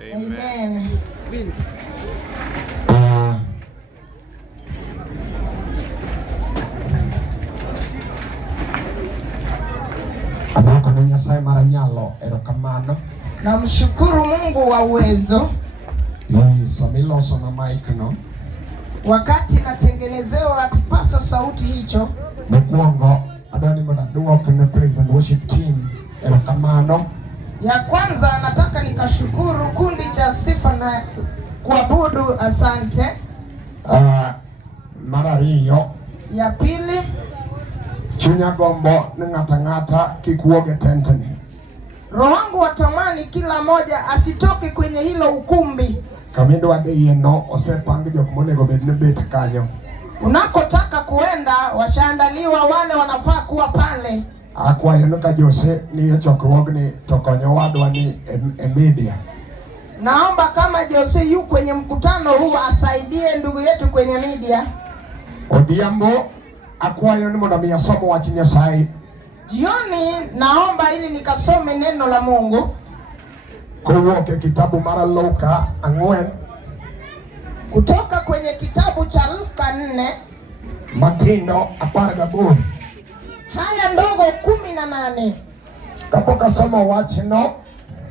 Amen. Please. Abako na Nyasaye mara nyalo erokamano. Namshukuru Mungu wa uwezo. Samiloso na mic no. Wakati natengenezewa kipaza sauti hicho, Mokwongo adwani mondo aduok ne praise and worship team erokamano. Ya kwanza nataka nikashukuru kundi cha sifa na kuabudu, asante. Mara ariyo, ya pili, chunya gombo ni ng'ata kik wuog e tentni. Roho wangu watamani kila moja asitoke kwenye hilo ukumbi. Kamidwa dhiye no osepang jok monego bed ni bet kanyo. Unakotaka kuenda washaandaliwa wale wanafaa kuwa pale. Akwayo nuka Jose ni chokruogni to konyo wadwa ni media. Naomba kama Jose yu kwenye mkutano huu asaidie ndugu yetu kwenye media. Odhiambo akwayo ni mondo mi asomo wach Nyasaye. Jioni naomba ili nikasome neno la Mungu. Kowuok e kitabu mar Luka 4. Kutoka kwenye kitabu cha Luka 4. Matindo 18. Haya ndogo 18. Kapok asomo wach no,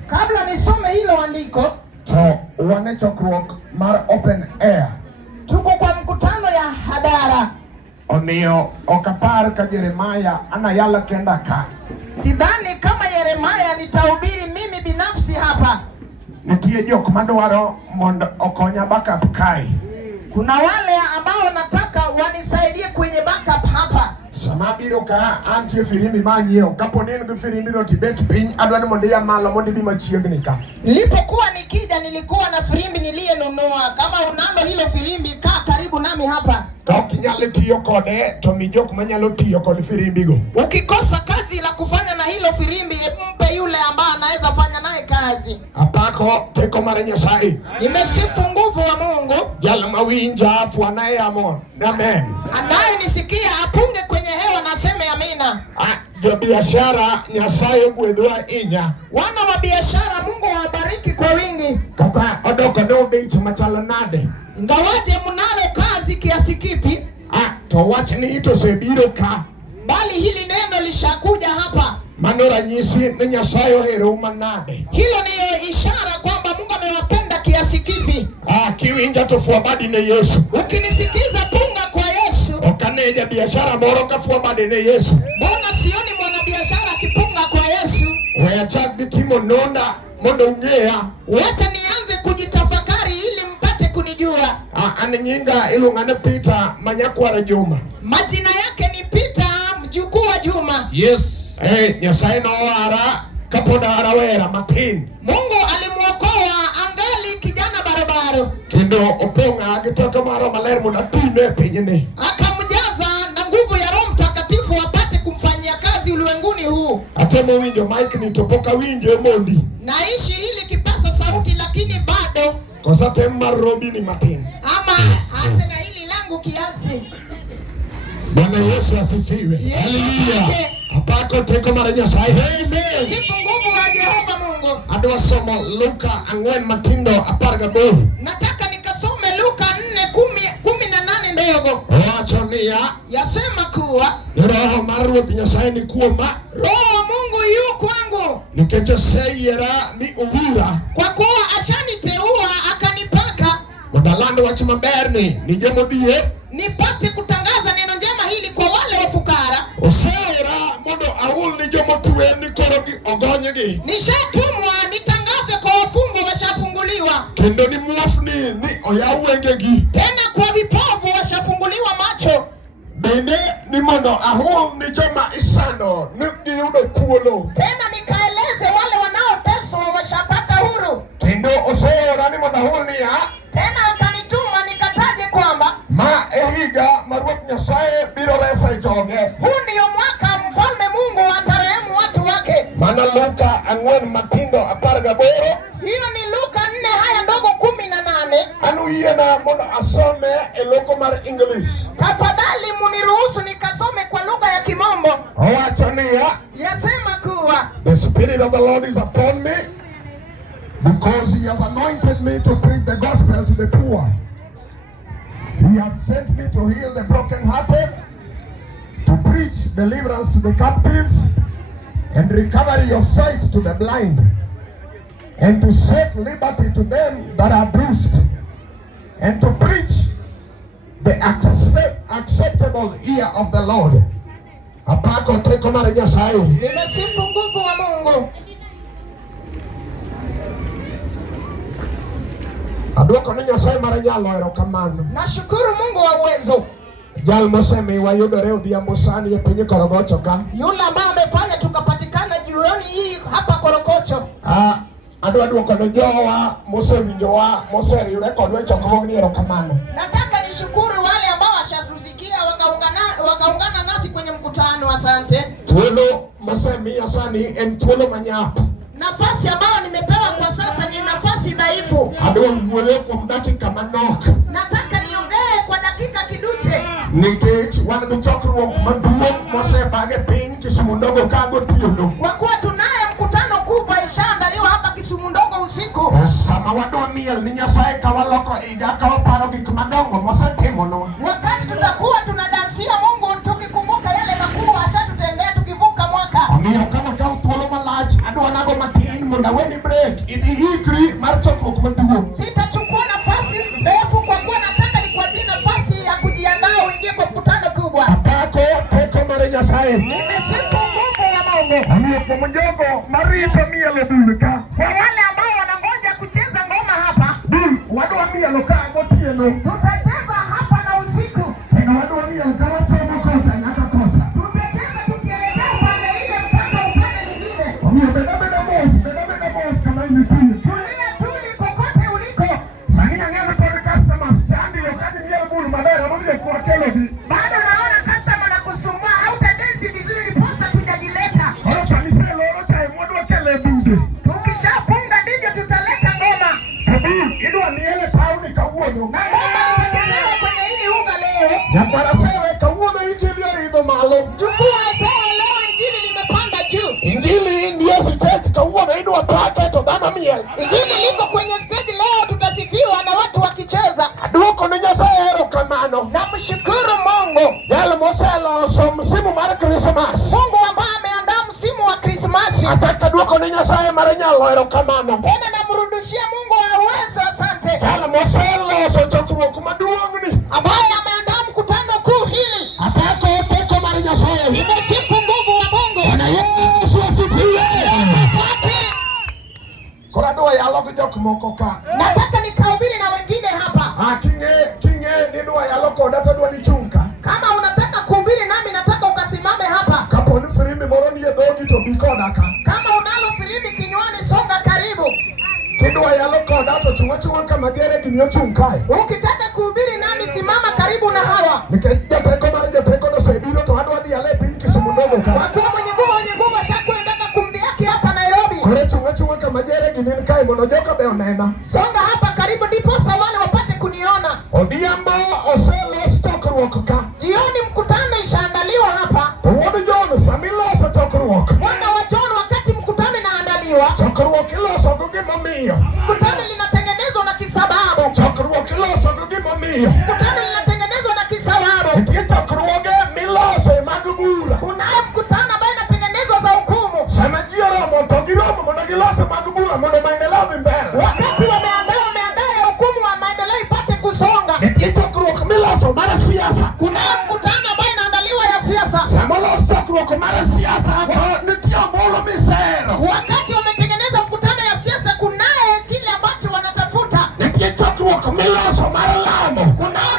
kabla nisome hilo andiko, to wane chokruok mar open air. Tuko kwa mkutano ya hadhara. Omiyo okapar ka Yeremia anayala kenda ka. Sidhani kama Yeremia nitahubiri mimi binafsi hapa. Nitie jok madwaro mondo okonya backup kai. Kuna wale ambao nataka wanisaidie kwenye backup hapa. Sama biro ka antie firimbi manyeo kapo nini gi firimbi no tibet piny adwani mondo ya malo mondo bi machiegni ka. Nilipokuwa nikija nilikuwa na firimbi niliyenunua. Kama unalo hilo firimbi kaa karibu nami hapa. Ka kinyalo tiyo kode to mi jok manyalo tiyo kod firimbi go. Ukikosa kazi la kufanya na hilo firimbi mpe yule ambaye anaweza fanya naye kazi. Apako teko mar Nyasaye. Nimesifu nguvu wa Mungu. Jala mawinja fuanaye amon. Amen. Anaye nisikia apunge kwenye hewa na aseme amina. Jo biashara Nyasaye gwedhwa inya. Wana wa biashara Mungu awabariki kwa wingi. Kata odoko no dich machala nade. Ingawaje mnalo kazi kiasi kipi? To wach ni ito sebiro ka. Bali hili neno lishakuja hapa. Mano ranyisi ni Nyasaye ohero manade. Hilo ni ishara kwamba Mungu amewapenda kiasi kipi. Kiwinja to fuabadi ne Yesu. Ukinisikiza punga kwa Yesu. Okaneja biashara moro ka fuabadi ne Yesu. Mbona sioni mwana biashara kipunga kwa Yesu? Weya chak timo nonda mondo ung'eya. Wacha nianze kujitafakari ili mpate kunijua. An nyinga iluongane Peter manyakwara Juma. Majina yake ni Peter mjukuu wa Juma. Yes. Nyasaye no ara kapoda arawera matin. Mungu alimuokoa angali kijana barabara. Kendo oponga gitoka maro maler mondo atune pinyni. Akamjaza na nguvu ya Roho Mtakatifu apate kumfanyia kazi ulimwenguni huu. Atemo winjo mic ni topoka winjo mondi. Naishi hili kipasa sauti lakini bado. Kosa tem mar robi ni matin. Ama hata na hili langu kiasi. Bwana Yesu asifiwe. Haleluya. Apako teko mar Nyasaye. Amen. Sifu nguvu wa Jehova Mungu. Adwa somo Luka 4 Matindo 18. Nataka nikasome Luka 4:18 ndogo. Wacho niya, yasema kuwa Roho mar Ruoth Nyasaye ni kuoma. Roho wa Mungu yu kwangu. Nikech oseyiera mi owura. Kwa kuwa ashaniteua akanipaka. Mondo aland wach maber ni jomodhier. Nipate kutangaza neno njema hili kwa wale wafukara. Oseora mondo ahul ni jomotwe ni koro ogonygi. Nishatumwa nitangaze kwa wafungwa washafunguliwa. Kendo ni mwafni ni oyaw wengegi. Tena kwa vipofu washafunguliwa macho. Bende ni mondo ahul ni joma isando ni giyudo thuolo. Tena nikaeleze wale wanaoteswa washapata huru. Kendo oseora ni mondo ahul ni tena akanituma nikataje kwamba ma ehiga ma Ruoth Nyasaye biro resa joge. Huu ndio mwaka mfalme Mungu atarehemu watu wake. Mana Luka 4 Matindo 18. Hiyo ni Luka 4 haya ndogo 18. Anu yena mondo asome e loko mar English. Tafadhali muniruhusu nikasome kwa lugha ya Kimombo. Wacho niya, yasema kuwa the Spirit of the Lord is upon me. Because he has anointed me to preach the gospel to the poor. He has sent me to heal the brokenhearted, to preach deliverance to the captives, and recovery of sight to the blind, and to set liberty to them that are bruised, and to preach the acceptable year of the Lord. Apako teko mara Nyasaye. Nimesifu nguvu wa Mungu. Aduoko ni Nyasaye mara nyalo erokamano. Nashukuru Mungu wa uwezo. Jal mosemiwa yudore odhiambo sani e piny Korogocho ka. Yule ambaye amefanya tukapatikana jioni hii hapa Korogocho. Adwa duoko ne jowa mosewinjowa moseriwre kodwa e chokruogni erokamano. Nataka nishukuru wale ambao washatusikia wakaungana nasi kwenye mkutano. Asante. Thuolo mosemiya sani en thuolo manyap. Nafasi ambayo nimepewa kwa sasa ni nafasi dhaifu. Adwa wuoyo kuom dakika manok. Nataka niongee kwa dakika kiduche. Nikech wan gi chokruok maduong' mosebage piny Kisumu Ndogo ka gotieno. Kwa kuwa tunaye mkutano kubwa ishaandaliwa hapa Kisumu Ndogo usiku. Sama wadwa miel ni Nyasaye ka waloko higa ka waparo gik madongo mosetimonwa. Wakati tutakuwa tunadansia Mungu tukikumbuka yale makuu ashatutendea tukivuka mwaka. Omiyo kama ka thuolo malach adwa nago matin mondo aweni break idhi ikri mar chokruok maduong'. Sitachukua nafasi ndefu kwa kuwa nataka nikuachie nafasi ya kujiandaa uingie kwa mkutano kubwa. Apako teko mara Nyasaye. Nimesifu nguvu ya Mungu. Omiyo kuom jogo marito mielo dul ka. Kwa wale ambao wanangoja kucheza ngoma hapa. Dul wadwa mielo ka gotieno. Tutacheza hapa na usiku. Tena wadwa mielo ka wachomo kocha nyaka kocha. Tutacheza tukielekea upande ile mpaka upande mwingine. Omiyo beda mos kama inipie. Tulia tuli kokote uliko. Sani ang'eyo kod customers chandi yo kadi mielo bul maber amomiyo kwa kelogi. Bado naona customer na kusumbua au tadesi vizuri posta tujajileta. Ora sani se loro chai mwadwa kele bude. Tukishafunga ndivyo tutaleta ngoma. Tabi idwa niele pauni kawuono. Na ngoma itachelewa kwenye hili unga leo. Nyakwara sewe kawuono injili oidho malo. Chukua sawa leo injili limepanda juu. Injili ndiyo stage kawuono idwa pake to dhano miel. Injili liko kwenye stage leo tutasifiwa na watu wakicheza. Aduoko ni Nyasaye erokamano. Namshukuru Mungu. Jal moseloso msimu mar Christmas. Mungu ambaye ameandaa msimu wa Krismasi. Achaka aduoko ni Nyasaye mara nyalo erokamano. Tena namrudishia Mungu wa uwezo asante. Jal moseloso chokruok maduong'ni. Ambaye ameandaa mkutano kuu hili. Apako teko mara Nyasaye. Nimesifu nguvu wa Mungu. Bwana Yesu asifiwe. Asante. Koro adwa yalo gi jok moko ka. Nataka nikahubiri na wengine hapa. King'e nidwa yalo koda to adwa ni chung ka. Kama unataka kuhubiri nami nataka ukasimame hapa. Kapo ni firimbi moro ni e dhogi to bi koda ka. Kama unalo filimbi kinywani songa karibu. Kidwa yalo koda to chung'a kama gere gini ochung' kae. Ukitaka kuhubiri nami simama karibu na hawa. Nikech jateko mar jateko nosebiro to adwa dhi ale piny Kisumu Ndogo ka. Kwa kuwa mwenye nguvu ashakwendaka kumdhihaki hapa Nairobi. Koro chung'a kama gere gini ni kae mondo joka be onena. Songa hapa karibu ndipo wale wapate kuniona. Odhiambo oselos chokruok ka. Jioni mkutano ishaandaliwa hapa. To wuod John sami loso chokruok. Mwana wa John wakati mkutano inaandaliwa. Chokruok iloso go gimomiyo. Mkutano linatengenezwa na kisababu. Chokruok iloso go gimomiyo. Mkutano linatengenezwa na kisababu. Nitie chokruoge miloso mag bura. Kunaye mkutano ambaye inatengenezwa za hukumu. Sama ji oromo to giromo mondo giloso mag bura mondo maendeleo dhi mbele. Wakati wameandaa ya hukumu wa maendeleo ipate kusonga. Nitie chokruok miloso mar siasa. Kunaye mkutano ambaye inaandaliwa ya siasa. Sama los chokruok mar siasa to nitie ombulu misero. Wakati wametengeneza mkutano ya siasa kunaye kile ambacho wanatafuta. Nitie chokruok miloso mar lamo. Kunaye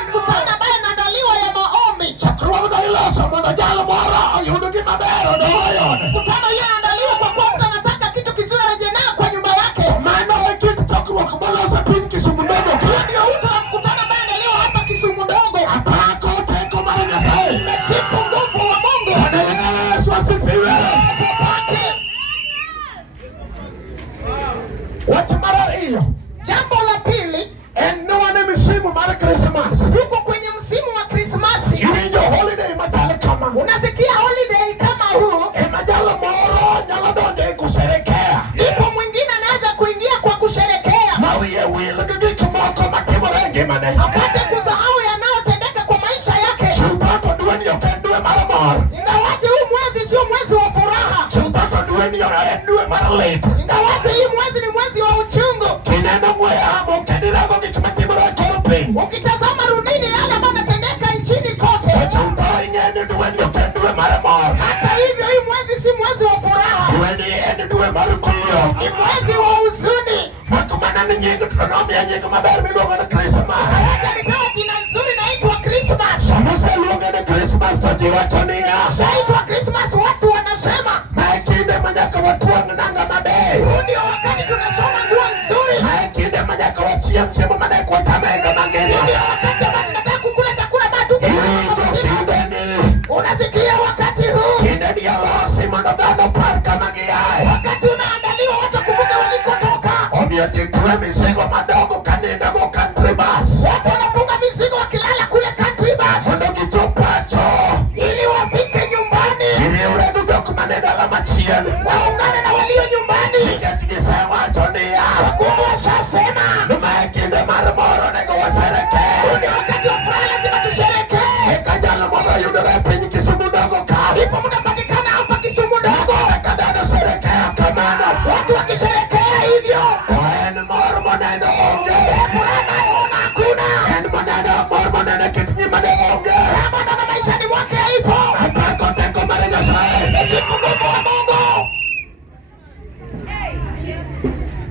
wiye wil gik moko matimore e ngimane, apate kusahau yanayotendeka kwa maisha yake. Chutho to dwe ni ok en dwe mar mor, Ingawaje huu mwezi sio mwezi wa furaha, chutho to dwe ni en dwe mar lit. ingawaje hii mwezi ni mwezi wa uchungu. Kineno ng'we yamo kedirago gik matimore e kor piny, Ukitazama runini yale ambayo yanatendeka nchini kote, to chutho ing'e ni dwe ni ok en dwe mar mor. hata hivyo hii mwezi si mwezi wa furaha, Dwe ni en dwe mar kuyo. ni mwezi wa huzuni. Makumana ni nying to nomiya nying maber miluongo ni Christmas. Hata nipewa jina nzuri naitwa Christmas. Sama oseluonge ni Christmas to ji wacho niya, Shaitwa Christmas, watu wanasema ma e kinde ma nyaka watwang' nanga maber, huu ndio wakati tunashona nguo nzuri, ma e kinde ma nyaka wachiem chiemo mane kwachamo e higa mangima. ndio wakati ambao tunataka kukula chakula bado. Iwinjo kindeni, Unasikia wakati huu, kindeni olosi mondo dhano par kama giaye. wakati unaandaliwa watu kumbuke walikotoka. Omiyo ji twe misigo madongo ka nindego country bus, Watu wanafunga mizigo wakilala kule country bus mondo gichop pacho, ili wafike nyumbani, giriwre gi jok mane dala machien, waungane na walio nyumbani, nikech gisewacho niya, kuwa washasema ma e kinde mar mor onego waserekee. huu ndio wakati wa furaha, lazima tusherekee. Eka jalo moro yudore e piny Kisumu dogo ka, Ndipo mnapatikana hapa Kisumu dogo, eka dhano serekea kamano, watu wakisherekea hivyo, to en mor moneno onge, furaha naona hakuna, en mor moneno e kit ngimane onge. kama na maishani mwake haipo. Apako teko mar Nyasaye. Sifu Mungu wa Mungu.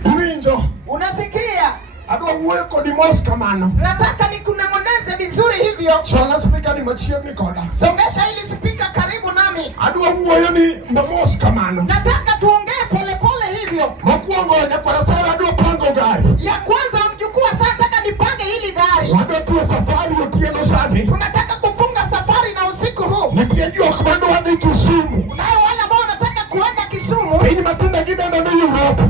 Iwinjo, Unasikia? adwa wuoyo kodi mos kamano. Nataka nikunong'oneze vizuri hivyo. Chwala spika ni machiegni koda. Songesha ili spika karibu nami. Adwa wuoyo ni mos kamano. Nataka tuongee polepole hivyo. Mokwongo nyakwara Sara adwa pango gari. Ya kwanza mjukuu wa saa, nataka nipange hili gari. Wadwa tuwe safari otieno sani. Tunataka kufunga safari na usiku huu. Nitie jok madwa dhi Kisumu. Naye wale ambao wanataka kuenda Kisumu, Piny matindo gidendo ni Europe.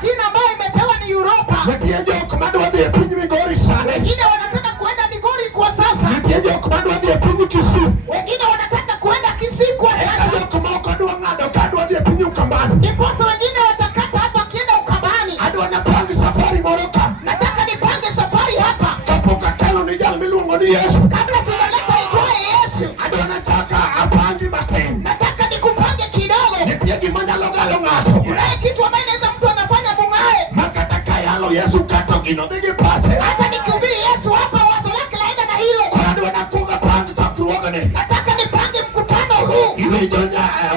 jina ambayo imepewa ni Europa. Nitie jok madwa dhi e piny Migori sani. Wengine wanataka kuenda Migori kwa sasa. Nitie jok madwa dhi e piny Kisii. Wengine wanataka kuenda Kisii kwa Eka sasa. jok moko dwa ng'ado ka dwa dhi e piny Ukambani. Ndiposa wengine watakata hapa wakienda Ukambani. Adwa napangi safari moro ka. Nataka nipange safari hapa. Kapok akelo ni jal miluongo ni Yesu. Kabla sijaleta itwaye Yesu, Adwa nachaka apangi matin. nataka nikupange kidogo. Nitie gima nyalo galo ng'ato. Unaye kitu ambaye inaweza mtu anafanya mung'ae. Makata ka yalo Yesu kato gino dhi gi pache. Hata nikihubiri Yesu hapa, wazo lake laenda na hilo. Koro adwa nakuongo apangi chokruogni. Nataka nipange mkutano huu. Iwinjo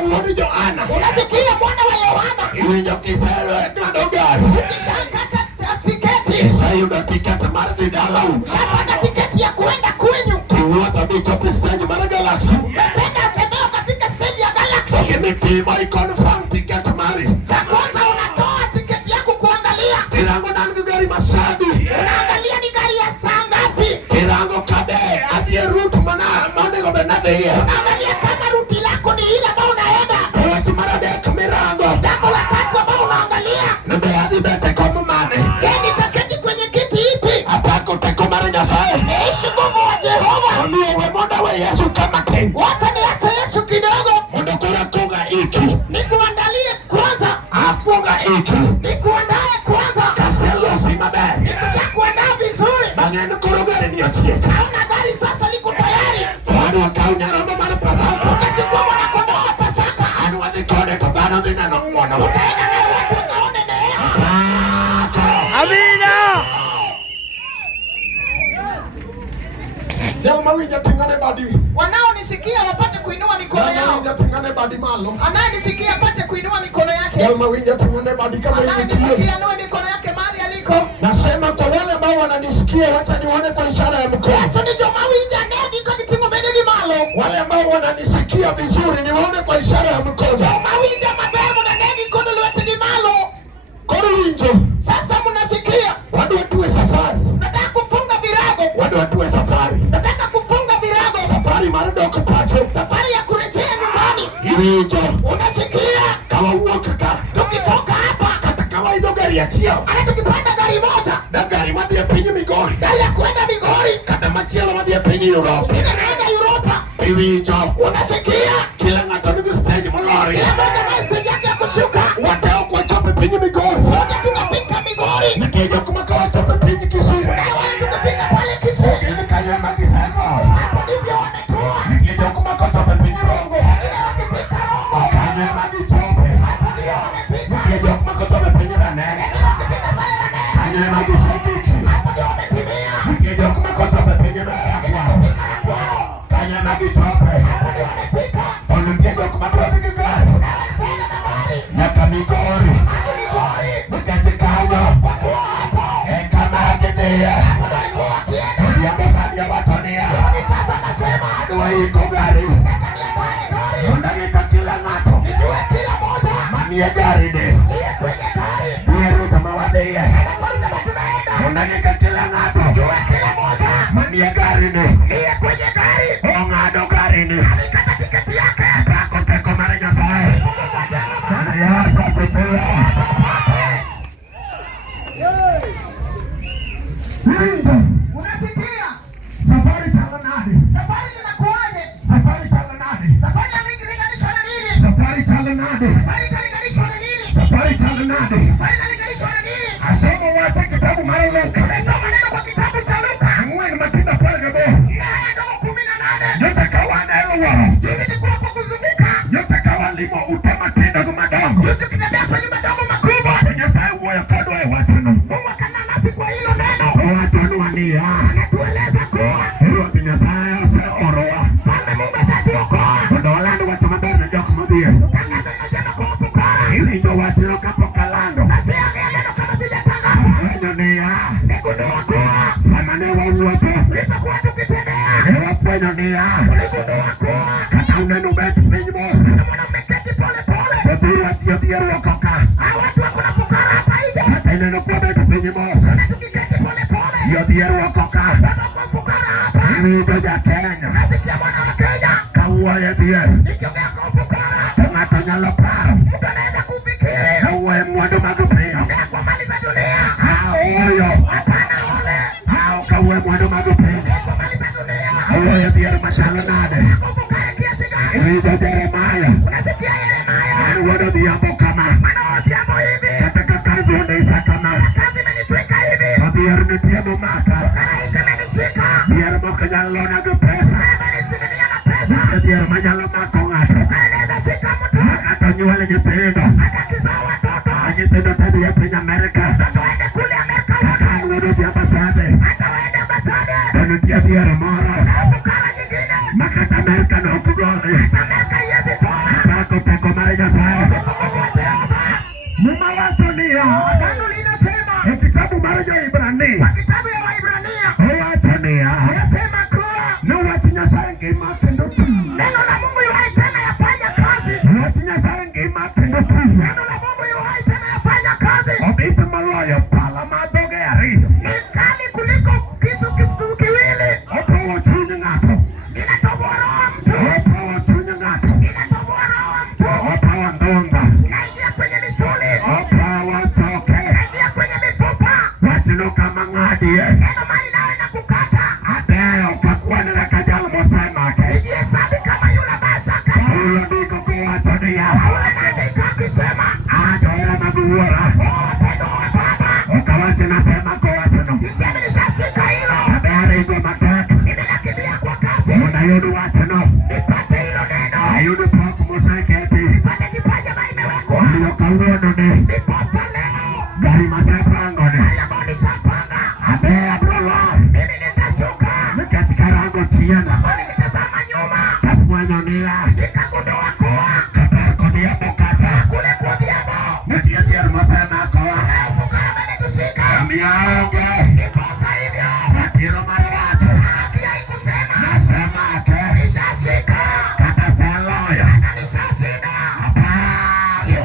wuod Johana. Unasikia mwana wa Yohana? Iwinjo kiseng'ado gari. Ukishakata tiketi, Iseyudo tiket mar dhi dalau. shapata tiketi ya kuenda kwenyu. Tiwuotho dichopo stage mar Galaxy. Napenda utembea ukafika stage ya Galaxy. Gimitimo i-confirm tiket mari. Cha kwanza unatoa tiketi yako kuangalia. Kirango nan gi gari masadi. Unaangalia ni gari ya saa ngapi. Kirango kabe adhi e route monego bed nadhiye. Unaangalia kama ruti lako ni ile ambayo unaenda. Wach mar adek mirango. Jambo la tatu ambao unaangalia, Ne be adhi bet e kom mane. je, nitaketi kwenye kiti ipi? Apako teko mar Nyasaye. Naishi nguvu wa Jehova. Omiyo we mondo we Yesu kama tin. Wacha niache Yesu kidogo. Mondo koro akwonga iki. Nikuandalie kwanza. Akwonga iki. Nikuandae kwanza. Kaselosi maber. Nikishakuandaa vizuri, Bang'e en koro gari ni ochiek. hauna gari sasa liko tayari. Wadwa kawo nyarombo mar Pasaka. Utachukua mwanakondoo wa Pasaka. An wadhi kode to dhano dhi neno ng'wono. Utaenda naye watu wakaone neema. Pako. Amina. Jal mawinjo ting'ane badi. Wanaonisikia wapate kuinua mikono Jal yao. mawinjo ting'ane badi malo. Anayenisikia apate kuinua mikono yake. Jal mawinjo ting'ane badi kama hivi. Anayenisikia inue mikono yake mahali aliko. Nasema kwa wale ambao wananisikia, wacha nione kwa ishara ya mkono. Wacho ni jomawinja negi kwa kitingo bedeni malo. Wale ambao wananisikia vizuri, niwaone kwa ishara ya mkono. Jomawinja mabemo na negi kono lweteni malo. Koro winjo, Sasa mnasikia. wadwa tuwe safari. Nataka kufunga virago. Wadwa tuwe safari. Nataka kufunga virago. Safari mar dok pacho. Safari ya kurejea nyumbani. Iwinjo, Unasikia? kawawuok ka. Tukitoka hapa, Kata kawaidho gari achiel. hata tukipanda gari moja, Na gari madhi e piny Migori. gari ya kwenda Migori, Kata machielo madhi e piny Europe. inaenda Europa. Iwinjo, Unasikia? kila ng'ato nigi stage molori. Kila moja na stage yake ya kushuka. Wate ok wachopo e piny Migori. Wote tutafika Migori. Nitie jok ma wachope pinyi Kisii. Na watu kufika pale Kisii. Ili kanya magisego. Hapo ndivyo wametua. Nitie jokuma kochope pinyi Rongo. Ile wakifika Rongo. Kanya magichope. Hapo ndio wamefika. Nitie jokuma kochope pinyi Ranene. Ile wakifika pale Ranene. Kanya magisidiki. Hapo ndio wametimia. Nitie jokuma kochope pinyi Merakwa. Kanya magichope. Hapo ndio wamefika. Nitie jokuma kochope Kigari. Nyaka Migori. Mkache Kanya. Kama Kidea. Uliamba sadi ya Batonia. Adua iko gari. Undagika kila ngato. Manie gari ne. Dieru tamawadea. Undagika kila ngato. Manie gari ne. Ongado gari ne. Pako teko marenya sae. Kana ya sasipula. Unasikia? Safari Chalanadi. Safari inakuaje? Safari Chalanadi. Safari inalinganishwa na nini? Safari Chalanadi. Safari inalinganishwa na nini? Safari Chalanadi. Safari inalinganishwa na nini? Asoma wacha kitabu mara Luka. Soma neno kwa kitabu cha Luka. Ang'wen matunda pale gabo. Na haya ndio 18. Yote kawana elwa. Hivi ni kwa kuzunguka. Yote kawalimo utema tenda kumadogo. Yote kinabia kwenye madogo makubwa. Kwenye saa uwe kodo ya watano. Mungu akananasi kwa hilo neno. Watano wania. Anatueleza kuwa Hilo kwenye saa use oroa. Bwana Mungu ashatuokoa. Odolando watu mabere na joko mabie. Tangazo linasema kwa fukara. Ili ndo watino kapo kalando. Basi ya neno kama sijatangaza. Wenyo nia. Nikundua kuwa Samane wa uwapo. tulipokuwa tukitembea. Wenyo nia. Tuligundua kuwa Kata unenu betu penye mosa. mwana mmeketi pole pole. Tetu watio bieru wakoka. Hawa watu wako na fukara hapa nje. Kata unenu kwa betu penye mosa. Na tukiketi pole pole. Yo bieru wakoka. Watu kwa fukara hapa. Iwi doja Kenya. Nasikia Bwana wa Kenya. Kawua ya bieru. Nikiongea kwa fukara. Tomato nyalo paro. Mtu anaenda kufikiri. Kawua ya mwado magupeo. Ongea kwa mali za dunia. Hao oyo. Hapana ole. Hao kawua mwado magupeo. Kwa mali za dunia. Kawua ya bieru mashalo nade. Kwa fukara kiasi gani? Iwi do Jeremiah. Unasikia Yeremia. Ani wado diambo kama. Wanaosiamo hivi. Kataka kazi wende isa kama. Kazi imenitwika hivi. Kabieru ni tiamo maka. Karai imenishika. Bieru moka nyalo nago pesa. Imenishika na pesa. Bieru manyalo mako ngaso. Anaweza shika mtu. Kato nyuwale nyipendo. Akakizaa watoto. Anyipendo tadi ya pinyo Amerika. Watoto waende kule Amerika wote. Kaka wado diamba sade. Hata waende ambasade. Dono tia bieru moro. Na fukara nyingine. Makata Amerika na ukugole. Amerika iwezi toa. Pako peko mareja sae. Mungu wa Jehova. Muma wacho niya. Agano linasema. Kitabu mareja Ibrani. Kwa kitabu ya Waibrania. Wacho niya. Inasema kuwa No watinya sangi matendo tu. neno la Mungu yuhai tena yafanya kazi. Watinya sangi matendo tu. Neno la Mungu yuhai tena yafanya kazi. Obite maloyo pala madoge ariyo. Ni kali kuliko kisu kiwili. Opo chunye ngato. Inatoboa roho mtu. Opo chunye ngato. Inatoboa roho mtu. Opo ndonga. Inaingia kwenye misuli. Opo watoke. Inaingia kwenye mifupa. Watino kama ngadie. Neno mali nawe na kukata. Adeo kakuane na kajalo mosema ke. Ijihesabu kama yule mashaka. Paulo ndiko kwa wacho niya. Unaandika akisema. Adoera maguora. Wapendo wa Baba. Ukawache nasema kwa wacho no. Niseme nishashika hilo. Adere iko matatu. Nimekimbia kwa kasi. Unayudu wacho no. Nipate hilo neno. Ayudu poku musaiketi. Nipate kipaji ambayo imewekwa. Ndiyo kaurono ni. Niposa leo. Gari masepango ni. Haya ambao nishapanga. Adea brolo. Mimi nitashuka. Katika rango chiana. Bali nitazama nyuma. Tafuanyo niya. Nikagundua kuwa. Kaperko niya mokata. Kule kwa diabo. Ndia diya masema kwa. Fukara amenitushika. Miaonge. Niposa hivyo. Patiro maruato. Haki haikusema. Nasema ke. Nishashika. Kata seloyo. Na nishashinda. Apali.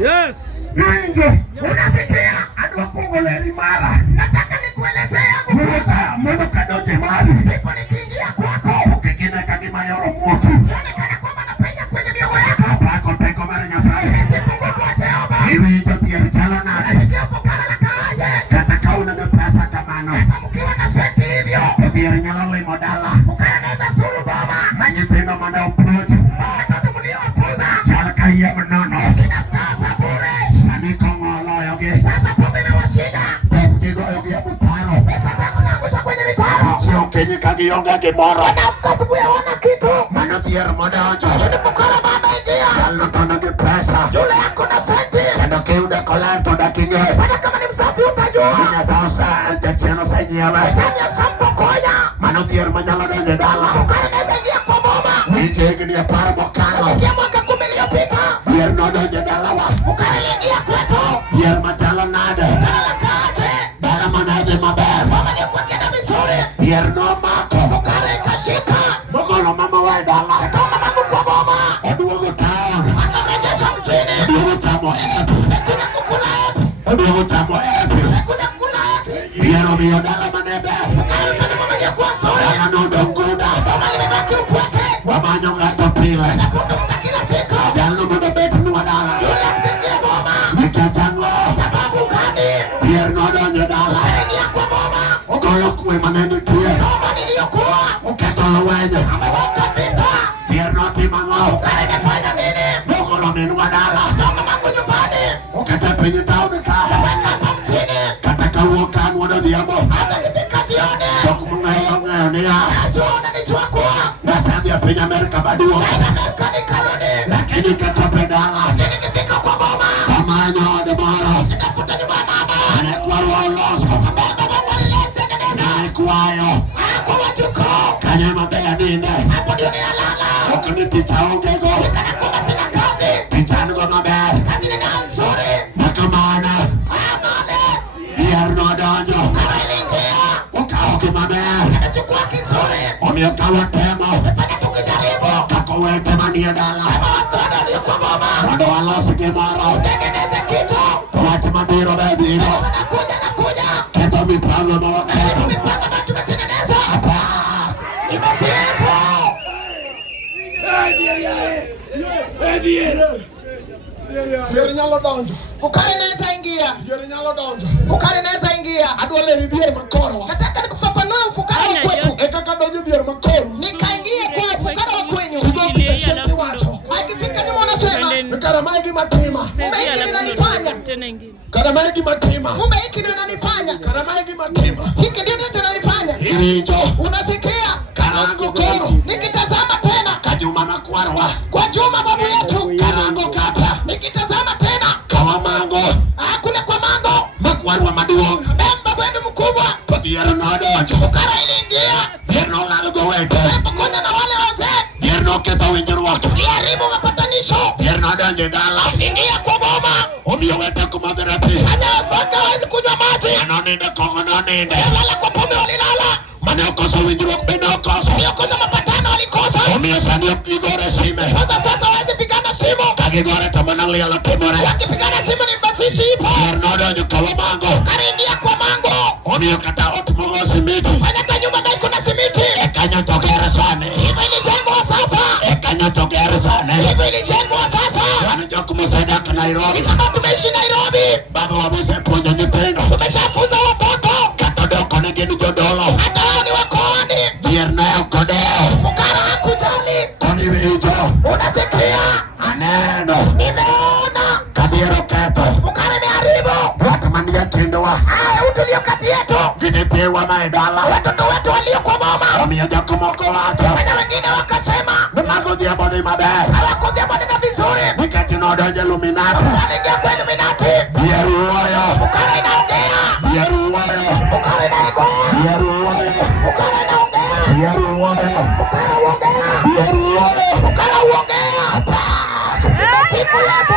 Yes. Ninje. Unasikia? Adwa kungoleri mara. Nataka nikueleze yangu. Muno kadoje mari. Ndipo nikiingia kwako. Ukikine kagima yoro motu. Sionekana kwamba napenya kwenye mioyo yako. Pako teko mara nyasaye. Sifungue kwa Jehova. Iwi ito tiya richalo nade. Nasikia fukara la kawaje. Kata kauna na pesa kamano. Mkiwa na seti hivyo. Tiya rinyalo limo dala. Fukara naweza suru baba. Nyithindo mane opuonjo. Watoto mliowafunza. Chal ka yie manono. Inafaa bure. Sani kong'olo. Sasa pombe imewashinda. Pesa kigoyo kia mutaro. Pesa zako naangusha kwenye mitaro. Sio kenye kagionga kimoro. Wanaamka asubuhi hawana kitu. Manothier modocho. Yule fukara baba ingia. Yalotona kipesa. Yule yako na senti. Kendo kiuda kolento da kinge. Pada kama ni msafi utajua. Minya sasa jachiano sa nyewe. Tanya sampo konya. Manothier manyala donje dala. Fukara neza ingia kwa boma. Nijegi ni apara mokalo. Kia mwaka 10 iliyopita. Bier no donje dala wa. Fukara ingia kwetu. Bier majalo nade. Fukara lakate. Dala manade maber. Mama ni kwa kena misuri. Bier no mako. Fukara ikashika. Mokolo mama wa dala. Kama mangu kwa boma. Oduogo town. Akarejesha mchini. Oduogo tamo epi. Ekuja kukula epi. Oduogo tamo epi. Ekuja kukula epi. Biero miyo dala manebe. Fukara mfanya mama ni kwa nzuri. Yana nudo ngunda. Mama ni mebaki upweke. Wamanyo ngato pile. Nafuta mga kila siku. Jalo muda beti nuwa dala. Yule akitingia boma. Nikachango. Sababu gani? Bier no donje dala. Ingia kwa boma. Ogolo kwe manendo tuye. Boma niliyokuwa. Uketolo wenye. Amewaka pita. Bier no timango. Ukare nefanya nini? Ogolo minuwa dala. Mama mangu nyumbani. Ukete pinyi taumika. Weka hapa mchini. Kataka uoka mwado dhiyamo. Hata kifika jioni. Toku mungayo niya. Najuona nijua kuwa. Nasadi ya pinyi Amerika baduo. Amerika nikarudi. Lakini ketope dala. Lakini kifika kwa boma. Kamanyo demoro. Nitafuta nyumba mama. Anekuwa uloso. Mbega mungu nilitengeneza. Anekuwayo. Kwa wajuko. Kanyema bea ninde. Hapo dunia lala. Ukaniti chaongego. Nikana kuma sina kazi. Pichani kwa maber. Kazi nina nzuri. Makamana. Amane. Bier no donjo. Kama ilingia. Ukaoki maber. Nachukua kizuri. Umiokawa temo. Mefanya tukijaribu. Kako wete mania dala. Ema wakono ni kwa boma. Wado walosi kimaro. Tengeneze kitu. Wachi mabiro bebiro. Nakuja. Keto mipango mawa. Keto mipango tumetengeneza. Hapa. Imasifu. Dier nyalo donjo. Fukara inaweza ingia. Dier nyalo donjo. Fukara inaweza ingia. Adwale ni dier makoro. Nataka nikufafanue ufukara wa kwetu. Eka kadonjo dier makoro. Nikaingia kwa ufukara wa kwenyu. Kigo picha chenti wacho. Akifika nyuma unasema. Nikaramaigi matima. Kumbe hiki ndio inanifanya. Karamaigi matima. Kumbe hiki ndio inanifanya. Karamaigi matima. Hiki ndio inanifanya. Irijo. Unasikia? Karango koro. Nikitazama tena. Kajuma makwarwa. Kwa Juma babu yetu. Karango kata. Nikitazama tena. Kawa mango. Kule kwa mango. Makwarwa maduong. Bemba bwendu mkubwa. Kwa dier no donjo. Fukara iliingia. Dier no lalgo wete. Pamoja na wale wazee. Dier no keta winjruok. Liharibu mapatanisho. Dier no donjo dala. Ingia kwa boma. Omiyo wete kumadhira pi. Hajafaka hawezi kunywa maji. Anoninde kongo noninde. Lala kwa pombe walilala. Mane okoso winjruok bende okoso. Waliokosa mapatano walikosa. Omiyo sani igore sime. Sasa hawezi pigana simu. Kagigore tamana lialo timore. Wakipigana simu ni basisi ipo. Dier no donjo kawa mango. Karingia kwa mango. Omiyo kata ot mogo simiti. Hata nyumba bai kuna simiti. Ekanyo togere sane. Hivi ilijengwa sasa. Ekanyo togere sane. Hivi ilijengwa sasa. Wana joku musadak Nairobi. Kama tumeishi Nairobi. Baba wabuse ponja nyitendo. Tumeshafunza watoto. Katodoko ne ginu jodolo. Hata hao ni wakoani. Dier na yokodeo. Fukara hakujali. Toni vijo. Unasikia? Aneno. Nimeona. Kadhiero keto. Fukara imeharibu. Watu mania kindowa. Utulio kati yetu. Gidetewa maedala. Watoto wetu walio kwa boma. Omiyo joko moko wacho. Wana wengine wakasema. Namago dhiambo dhi maber. Hawakuvya maneno vizuri. Nikech nodonjo Illuminati. Waliingia kwa Illuminati. Dier uoyo. Fukara inaongea. Dier uoyo. Fukara inaongea. Dier uoyo. Fukara inaongea. Dier uoyo. Fukara uongea. Dier uoyo. Fukara uongea. Sifu Yesu.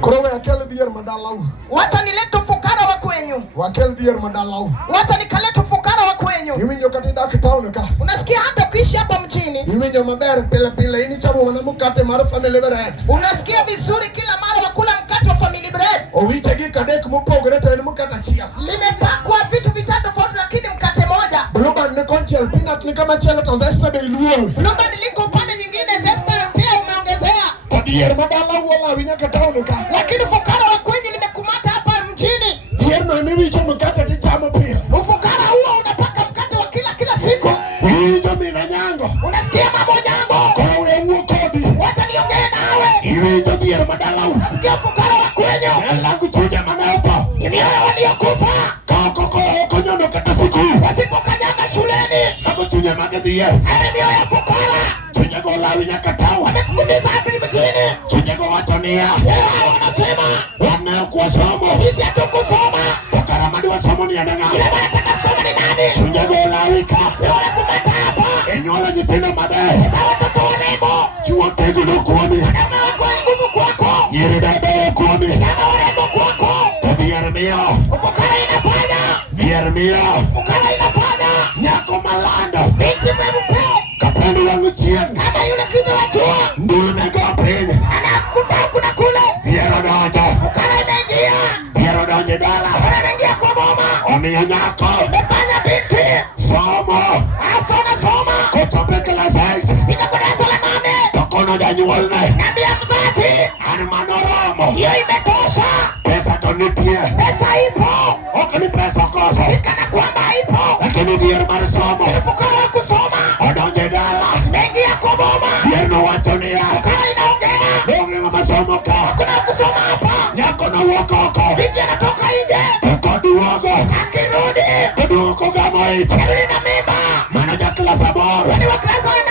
Kuro we akel dier madalau. Wacha nilete ufukara wa kwenyu. Wakel dier madalau. Wacha nikalete ufukara wa kwenyu. Iwinjo kati dak town ka. Unasikia hata kuishi hapa mjini. Iwinjo maber pile pile ini chamo mana mukate mar family bread. Unasikia vizuri kila mara wakula mkate wa family bread. Owiche gi kadek mopogore to en mukate achiel. Limepakwa vitu vitatu tofauti lakini mkate moja. Blueband ni konchiel, peanut ni kama chielo to zesta be iluowe. Blueband liko upande nyingine, zesta pia umeongezea. To dier madalau wala winya ka town ka. Lakini ufukara wa kwenye limekumata hapa mjini. Dier no ni wicho mukate ti chamo pile. Ufukara huo unapaka mkate wa kila siku. Iwinjo mina nyango. Unasikia mambo nyango. Koro we wuo kodi. Iwejo dhier madalau. Nasikia ufukara wa kwenyu. Langu chuja manaopo. Mioyo waliokufa. Konyono kata siku. Wasipokanyaga shuleni. Ako chuja magedhier. Mioyo ya fukara. Chuja go lawi nyakatao. Wamekukumiza hapa mjini. Chuja go watonia. Wanasema wana kwa somo. sisi hatukusoma. Fukara madi wa somo ni ananga. Ile wanataka kusoma ni nani? Chuja go lawi ka. Wanapumata hapa. Enyola jitendo madae. Sasa watoto warembo. Chuo tego no kuami. Wanaume wako nguvu kwako. Nyeri dada kuami. Kama warembo kwako. Dhier miyo. Ufukara inafanya. Dhier miyo. Ufukara inafanya. Nyako malando. Binti mweupe. Kapendo wangu chien. Kama yule kitu wachua. Ndulu meko aprenye. Anakufa kuna kule. Dhier odojo. Ufukara inaingia. Dhier odojo dala. Ufukara inaingia kwa boma. Omiyo nyako. Umefanya binti. Somo. Asona soma. Kochope class 8. Fika kwa darasa la 8. Tokono janyuolne. Nambia mzazi. Ani manoromo. Hiyo imetosha. Pesa to nitie. Pesa ipo. Ok ni pesa koso. Ikana kwamba ipo. Lakini dhier mar somo. Ufukara wa kusoma. Odonjo dala. Mengia kwa boma. Dhier no wacho niya. Ufukara inaongea. Donge ngama somo ka. Kuna kusoma hapa. Nyako na wokoko. Binti anatoka nje. Koduogo. Akirudi. Koduoko gamo iti. Karudi na mimba. Manaja klasa boro. Ni wa klasa ya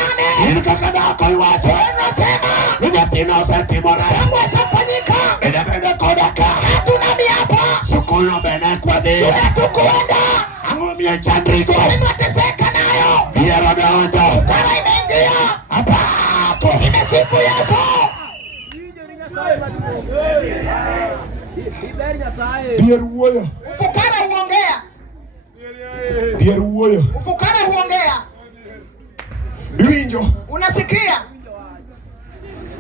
8. In kaka dhako iwacho. Unasema. Ni nyathino osetimore. Mungu ashafanyika. Bede kodaka. Hatuna miapa. Sukul no bene kwa dhi. Shule hatukuenda. Ang'o miyo chandrigo. Wenu wateseka nayo. Dhier odonjo. Ufukara imeingia. Apako. Imesifu Yesu. Dhier wuoyo. Ufukara huongea. Dhier wuoyo. Ufukara huongea. Iwinjo. Unasikia?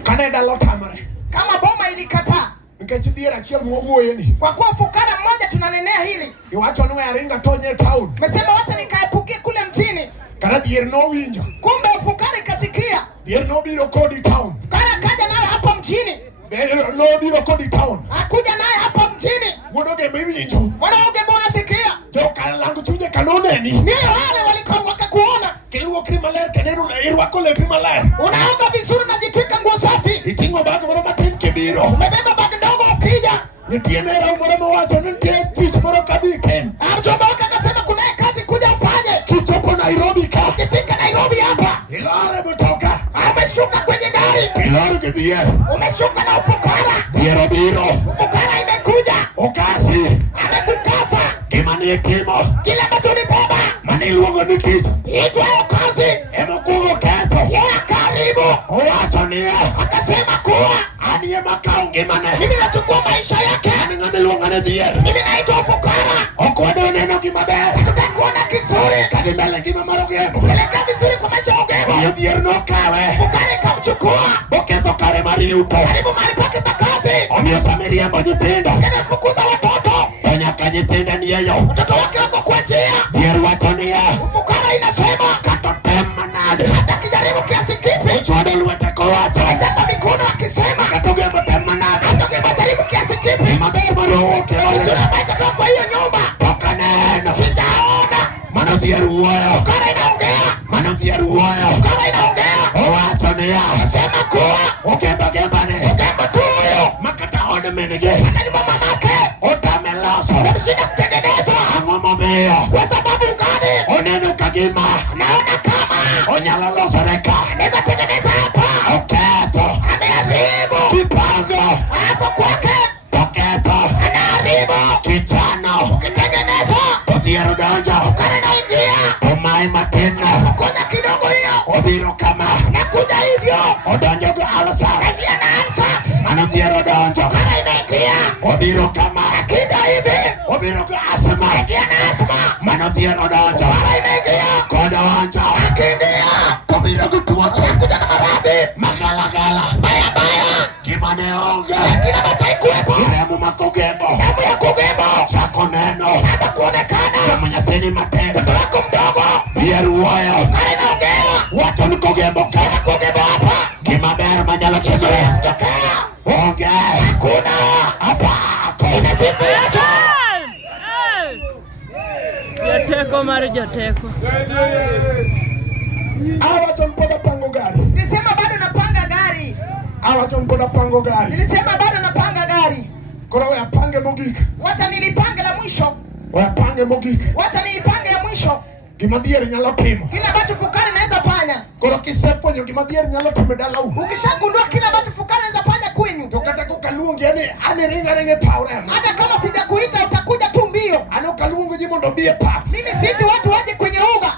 Kane dalo tamore. Kama boma ilikataa. Nikech dhier achiel mwuoye ni. Kwa kuwa ufukara mmoja tunanenea hili. Iwacho ni aringa tonye town. Mesema wacha nikaepukie kule mjini. Kana dhier no winjo. Kumbe ufukara ikasikia. Dhier no biro kodi town. Ufukara kaja naye hapa mjini. Dhier no biro kodi town. Akuja naye hapa mjini. Wuodo gembe iwinjo. Wanaoge bwana sikia. Jo kar lango chuje kanoneni. Ndio wale walikuwa wakakuona. Kiluokri maler kenero irwako lepi maler. Unaoga vizuri na jitwika nguo safi. Iting'o bag moro matin kibiro. Umebeba bag ndogo ukija. Nitie nera moro mawacho ni nitie tich moro kabiken. Mjomba wake akasema kuna kazi kuja ufanye. Kichopo Nairobi ka. Ukifika Nairobi hapa. Ilore motoka. Umeshuka kwenye gari. Ilore gidhier. Umeshuka na ufukara. Dhier obiro. Ufukara imekuja. Okasi. Amekukasa. Gima ni timo. Kile ambacho ulibeba. Mani iluongo ni tich. Itwayo kazi. Emokuongo ketho. Yeye karibu. Owacho niya. Akasema kuwa. Ani ema kawo ngimane. Mimi nachukua maisha yake. Ani ng'ama iluongo ni dhier. Mimi naitwa ufukara. Ok wadwa neno gima ber. Tutakuona kizuri. Kadhi mbele ngima mar ogemo. Peleka vizuri kwa maisha ya ugemo. Omiyo dhier nokawe. Ufukara ikamchukua. Boketho kare mar yuto. Karibu mahali pake pa kazi. Omiyo sama iriembo nyithindo. Kanafukuza watoto. To nyaka nyithindo nieyo. Watoto wake wako kwa njia. Dhier wacho niya. Ufukara inasema. Kata tem manade. Hata kijaribu kiasi kipi. Ochwado lwete kowacho. Achapa mikono akisema. Kata ogembo tem manade. Hata ukijaribu kiasi kipi. Gima ber mar oke ole. Sura ambayo itatoka kwa hiyo nyumba. Ok aneno. Sijaona. Mano dhier wuoyo. Ufukara inaongea. Mano dhier wuoyo. Ufukara inaongea. Owacho niya. Sema kuwa. Ogemba gembane. Ugembo tu huyo. Makata od mingi. Hata nyumba mamake. Otame loso. Wameshinda kutengeneza. Ang'o momiyo. Kwa sababu gani? Oneno kagima. Naona kama. Onyalo losore ka. Anaweza tengeneza hapa. Oketho. Ameharibu. Kipango. Hapo kwake. Oketho. Anaharibu. Kichano. Ukitengeneza. Dhier odonjo. Ufukara inaingia. Omae matino. Konya kidogo hiyo. Obiro kama. Nakuja hivyo. Odonjo go alsas. Kazi anaanza. Mano dhier odonjo. Ufukara inaingia. Obiro kama. Akija hivi. Obiro go asma. Akiwa na asma. Mano dhier odonjo. Ufukara inaingia. Kodonjo. Akiingia. Obiro go tuoche. Kuja na maradhi. Magalagala. Baya baya. Gima ne onge. Kina batai kuwepo. Remo makogembo. Damu ya kugembo. Chako neno. Hata kuonekana. Kama nyathini matin. Mtoto wako mdogo. Dhier wuoyo. Ufukara inaongea. Wacho ni kogembo ka. Sasa kugembo hapa. Gima ber manyalo timore. Kutokea. Onge. Hakuna. Apako. Inasifu Yesu. Jateko mar jateko. Awacho ni pod apango gari. Nisema bado napanga gari. Awacho ni pod pod apango gari. Nilisema bado napanga gari. Koro we apange mogik. Wacha nilipange la mwisho. We apange mogik. Wacha niipange ya mwisho. Gima dhier nyalo timo. Kile ambacho fukara naweza fanya. Koro kisefwenyo gima dhier nyalo timo dala u. Ukishagundua kile ambacho fukara naweza fanya kwenyu. To kata kokaluongi ani ringa power. Hata kama sijakuita utakuja tu mbio. Ano kaluongo ji mondo bi e pap. Mimi siiti watu waje kwenye uga.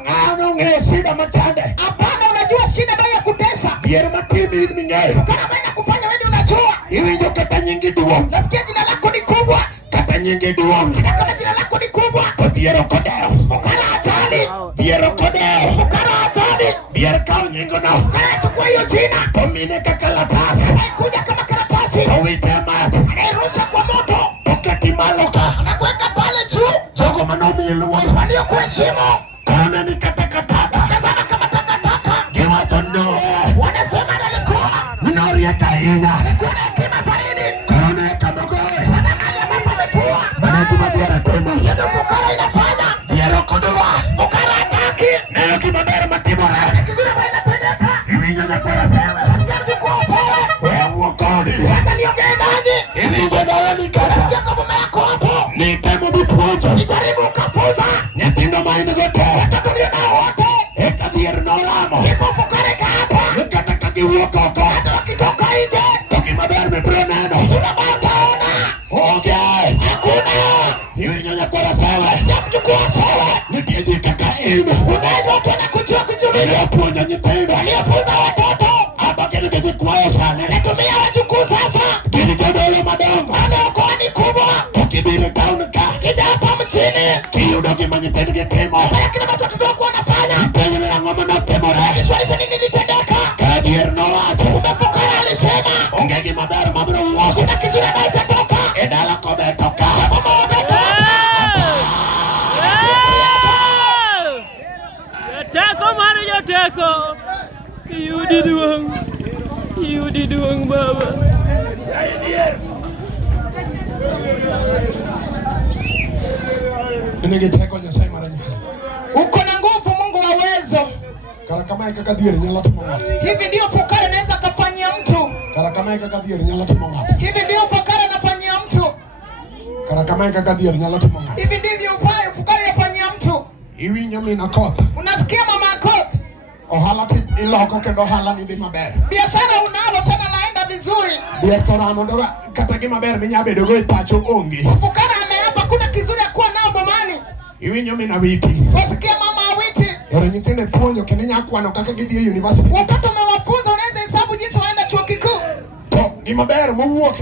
Ngano nge shida machande. Hapana, unajua shida baya ya kutesa. Dhier matimi in mingayo. Fukara baina kufanya wewe unajua. Iwinjo kata nyingi duong. Nasikia jina lako ni kubwa. Kata nyingi duong. Na kama jina lako ni kubwa. To dhier kodeo. Fukara hatari. Dhier kodeo. Fukara hatari. Dhier kao nyingo no. Fukara chukua hiyo jina. To mine ka kalatasi. Kuja kama karatasi. To wite mach. Anarusha kwa moto. To kati malo ka. Anakuweka pale juu. Jogo manomi iluongo. Walio kuheshimu. Kana ni katakataka. Tazama kama takataka. Giwacho no. Wanasema nalikuwa. Minorieka hinya. Alikuwa na hekima zaidi. Kana kamogoe. Sana mali ambapo ametua. Mana kima dhier timo. Yendo fukara inafanya. Dhier kodowa. Fukara hataki. Neno kima ber matimore. Kizuri ambayo inapendeka. Iwinjo nyakwara sewe. Jamzi kwa upole. Wewe kodi. Wacha niongee nanyi. Iwinjo dawani kata. Nasikia kwa mume yako hapo. Nitemo bipuocho. Nijaribu ukapuza. Nyithindo ma in go te. Watoto ndio nao wote. Eka dhier noramo. Sipo fukara ka hapa. Kata ka giwuok oko. Hata wakitoka nje. To gima ber mibiro neno. Kuna utaona. Onge. Hakuna. Iwinjo nyakwara sewe. Jamchukua sawa. Nitie ji kaka in. Kuna watu wanakujua kujulia. Waliopuonjo nyithindo. Waliofunza watoto. Hapa kini kijikwayo sani. Natumia wajukuu sasa. Kini jodolo madongo. Anaokoa ni kubwa. Ukibiro town ka. Kija hapa mchini. Kiyudo gima nyithindo gitimo. Haya kile ambacho watoto wako wanafanya. Penyo ni ang'o manotimore. Kiswali sa nini litendeka. Ka dhier nowacho. Umefukara alisema. Onge gima ber mabiro wuok. Kuna kizuri ambayo itatoka. E dala kobeto ka. Mama wametoka. Jateko mar joteko. Yudi duong baba. Inegi teko Nyasaye mar nyalo. Uko na nguvu Mungu wa uwezo. Kara kamae kaka dhier nyalo timo ng'ato. Hivi ndio fukara anaweza kafanyia mtu. Kara kamae kaka dhier nyalo timo ng'ato. Hivi ndio fukara anafanyia mtu. Kara kamae kaka dhier nyalo timo ng'ato. Hivi ndivyo ufai fukara anafanyia mtu. Iwinjo mina koth. Unasikia mama Akoth? Ohala iloko kendo ohala ni dhi maber. Biashara unalo tena naenda vizuri. Dhier to ramo ndo kata gima ber minya bedo go e pacho onge. Fukara ameapa kuna kizuri akuwa nao bomani. Iwinjo mina witi. Wasikia mama Awiti? Yore nyithindo puonjo kendo nyakwano kaka gidhi e university. Watoto umewafunza unaweza hesabu jinsi waenda chuo kikuu. To gima ber mowuok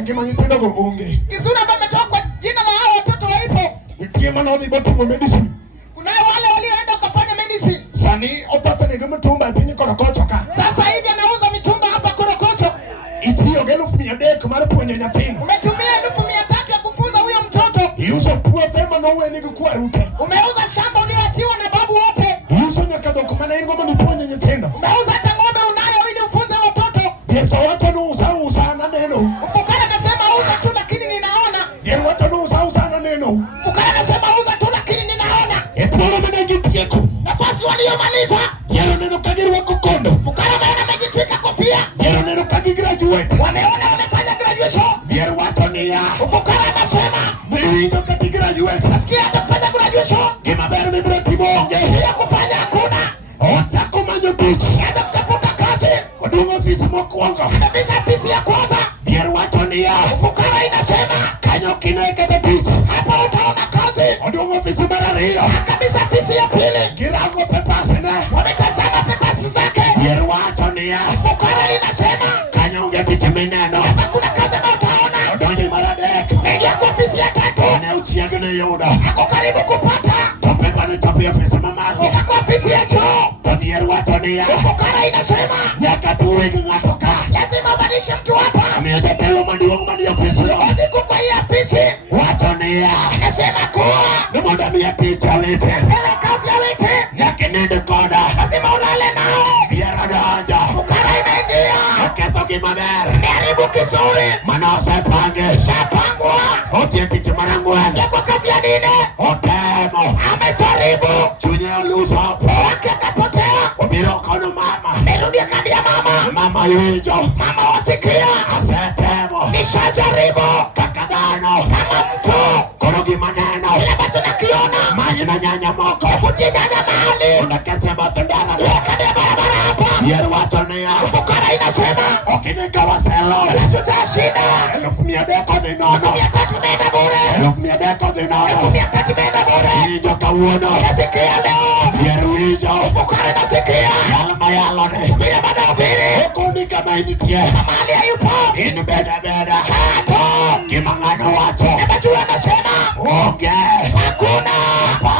ngima nyithindo go onge. Kizuri ambayo ametoka kwa jina la hao watoto waipo. Nitie manodhi botumo medicine. Kuna wale walioenda kufanya medicine. Sani otatene gi mtumba e piny Korokocho ka. Sasa hivi anauza mitumba hapa Korokocho. Itiyo gi 300,000 mar puonjo nyithindo. Umetumia 300,000 ya kufunza huyo mtoto. Iuso puothe manoweni gi kwaru te. Umeuza shamba ulioachiwa na babu wote. Iuso nyaka dhok mane in go mondo ipuonje nyithindo. Umeuza hata ng'ombe unayo ili ufunze watoto. Dhier to wacho ni usa naneno. Fukara anasema uza tu lakini ninaona. Dhier wacho ni usa naneno. Fukara anasema uza tu lakini ninaona. E thuolo mane gitieko. Nafasi waliomaliza. Dhier oneno ka girwako kondo. Fukara ameona amejitwika kofia. Dhier oneno ka gigraduate. Wameona wamefanya graduation. Dhier wacho niya. Fukara anasema Miwinjo ka gigraduate. nasikia hata kufanya graduation. Gima ber mibiro timo onge. Bila kufanya hakuna. Ochako manyo tich. Anza kutafuta kazi. Oduong' ofisi mokwongo. Anabisha afisi ya kwanza. Dhier wacho niya. Fukara inasema Kanyo kinekete tich. hapa utaona kazi. Oduong' ofisi mar ariyo. Akabisha afisi ya pili. Girango pepasne. Wametazama pepasi zake. Dhier wacho niya. Fukara linasema Kanyo onge tich mineno. hapa kuna kazi ambayo utaona. Odonjo mar adek. Mengia kwa ofisi ya tatu. Ne uchiegni yudo. Ako karibu kupata. To pepane chopo e ofisi mamalo. Kwa ofisi ya choo. To Dhier wacho niya. Fukara inasema Nyaka tuwe gi ng'ato ka. lazima ubadilishe mtu hapa. Omiyo jatelo maduong' manie ofisno Waziko kwa hii afisi. wacho niya. Anasema kuwa Ni mondo miya tich awite. wewe kazi ya wiki. Nyaka inindi koda. Lazima ulale nao. Dhier odonjo. Fukara imeingia. Oketho gima ber. Meharibu kizuri. Mane osepange. Shapangwa. Otie tich mar ang'wen. Kwa kazi ya nini? Otemo. Amejaribu. Chunye oluso. Wake akapotea. Obiro kono mama. Merudi Rudia kadia mama. Mama yujo. Mama wasikia. Asetemo. Nishajaribu. Kakadano. Kama mtu. Korogi maneno. Ile bacho nakiona. Maji na nyanya moko. Futi nyanya mahali. Unakati ya matundara. Leka de barabara hapa. Yeru watonia. Fukara inasema. Okinika waselo. Lesuta shida. 1,000 deko dhinono. 300 meda bure. 1,000 deko dhinono. 300 meda bure. Ijo kawuono. Nasikia leo. Yeru ijo. Fukara inasikia. Yala mayalo ne. Bila bada ubiri. Hukuni kama initie. Mamali hayupo. Inu beda beda. Hato. Kimangano wacho. Nebachua nasema. Onge. Hakuna. Hapa.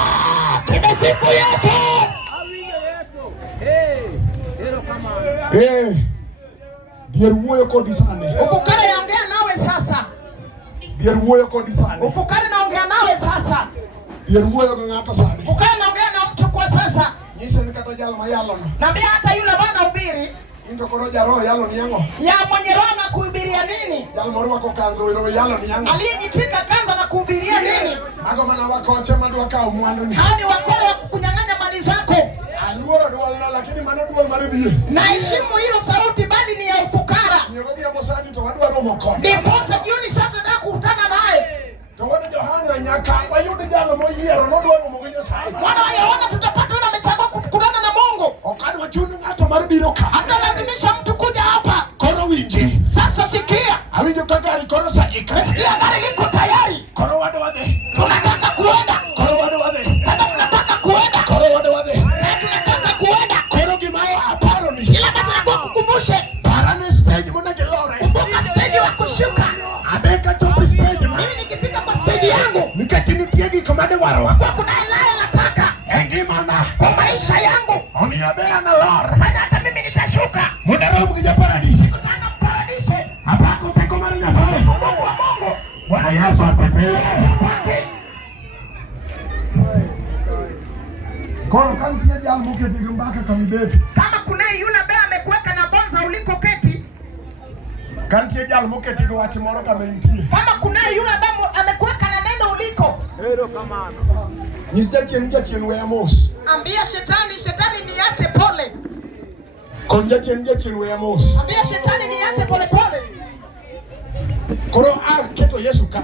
Tumesifu Yesu. Dier wuoyo kodi sani. Ufukara yaongea nawe sasa. Dier wuoyo kodi sani. Ufukara naongea nawe sasa. Dier wuoyo go ng'ato sani. Ufukara naongea na mtu kwa sasa. Nyise ni kata jal ma yalo no. Naambia hata yule bwana ubiri. Into koro jaro yalo ni yango. Ya mwenye roho na kuhubiria nini? Jal morwa ko kanzo wiro yalo ni yango. Aliyejitwika kanza na kuhubiria nini? Mago mana wakoche madwa ka mwandu ni. Hao ni wakora wa kukunyang'anya mali zako. Aluoro dual na lakini mano dual maridhi. Naheshimu hilo sauti bali ni ya ufukara. Nyogodia mosadi to wadwa romo kon. Ndiposa jioni sasa nataka kukutana naye. To wada Yohana nyaka wayudi jalo mo yiero no dual mo winyo sai. Mwana wa Yohana tutapata na amechagua kukutana na Mungu. Okadi wachuni ngato maribiro ka. Hata lazimisha mtu kuja hapa. Koro winji. Sasa sikia. Awinjo kagari koro sa ikre. Sikia gari liko tayari. Koro wada wade. Tunataka kuenda. Koro wada wade. Sasa tunataka kuenda. Koro wada wade. Sasa tunataka kuenda. Koro gimao aparo ni. Ila basi nakuwa kukumbushe. Parani stage muna gelore. Kumbuka stage wa kushuka. Abeka topi stage ma. Mimi nikifika kwa stage yangu. Nikachini tiegi komade waro. Kwa kuna naye nataka. Engi mana. Kwa maisha yangu. Oni abea na lor. Maana hata mimi nitashuka. Muna romu kija paradisi. Kutana paradise. Hapako peko mara nyasare. Mungu wa Mungu. Bwana Yesu asifiwe. Koro kantie jal muke digambaka kamibeti. Kama kuna yule ambaye amekuweka na bonza uliko keti. Kantie jal muke tigo wachi moro kama intie. Kama kuna yule ambaye amekuweka na neno uliko. Nyisja chien weya mos. Ambia shetani niache pole. Konja chien weya mos. Ambia shetani niache pole pole. Koro keto Yesu ka.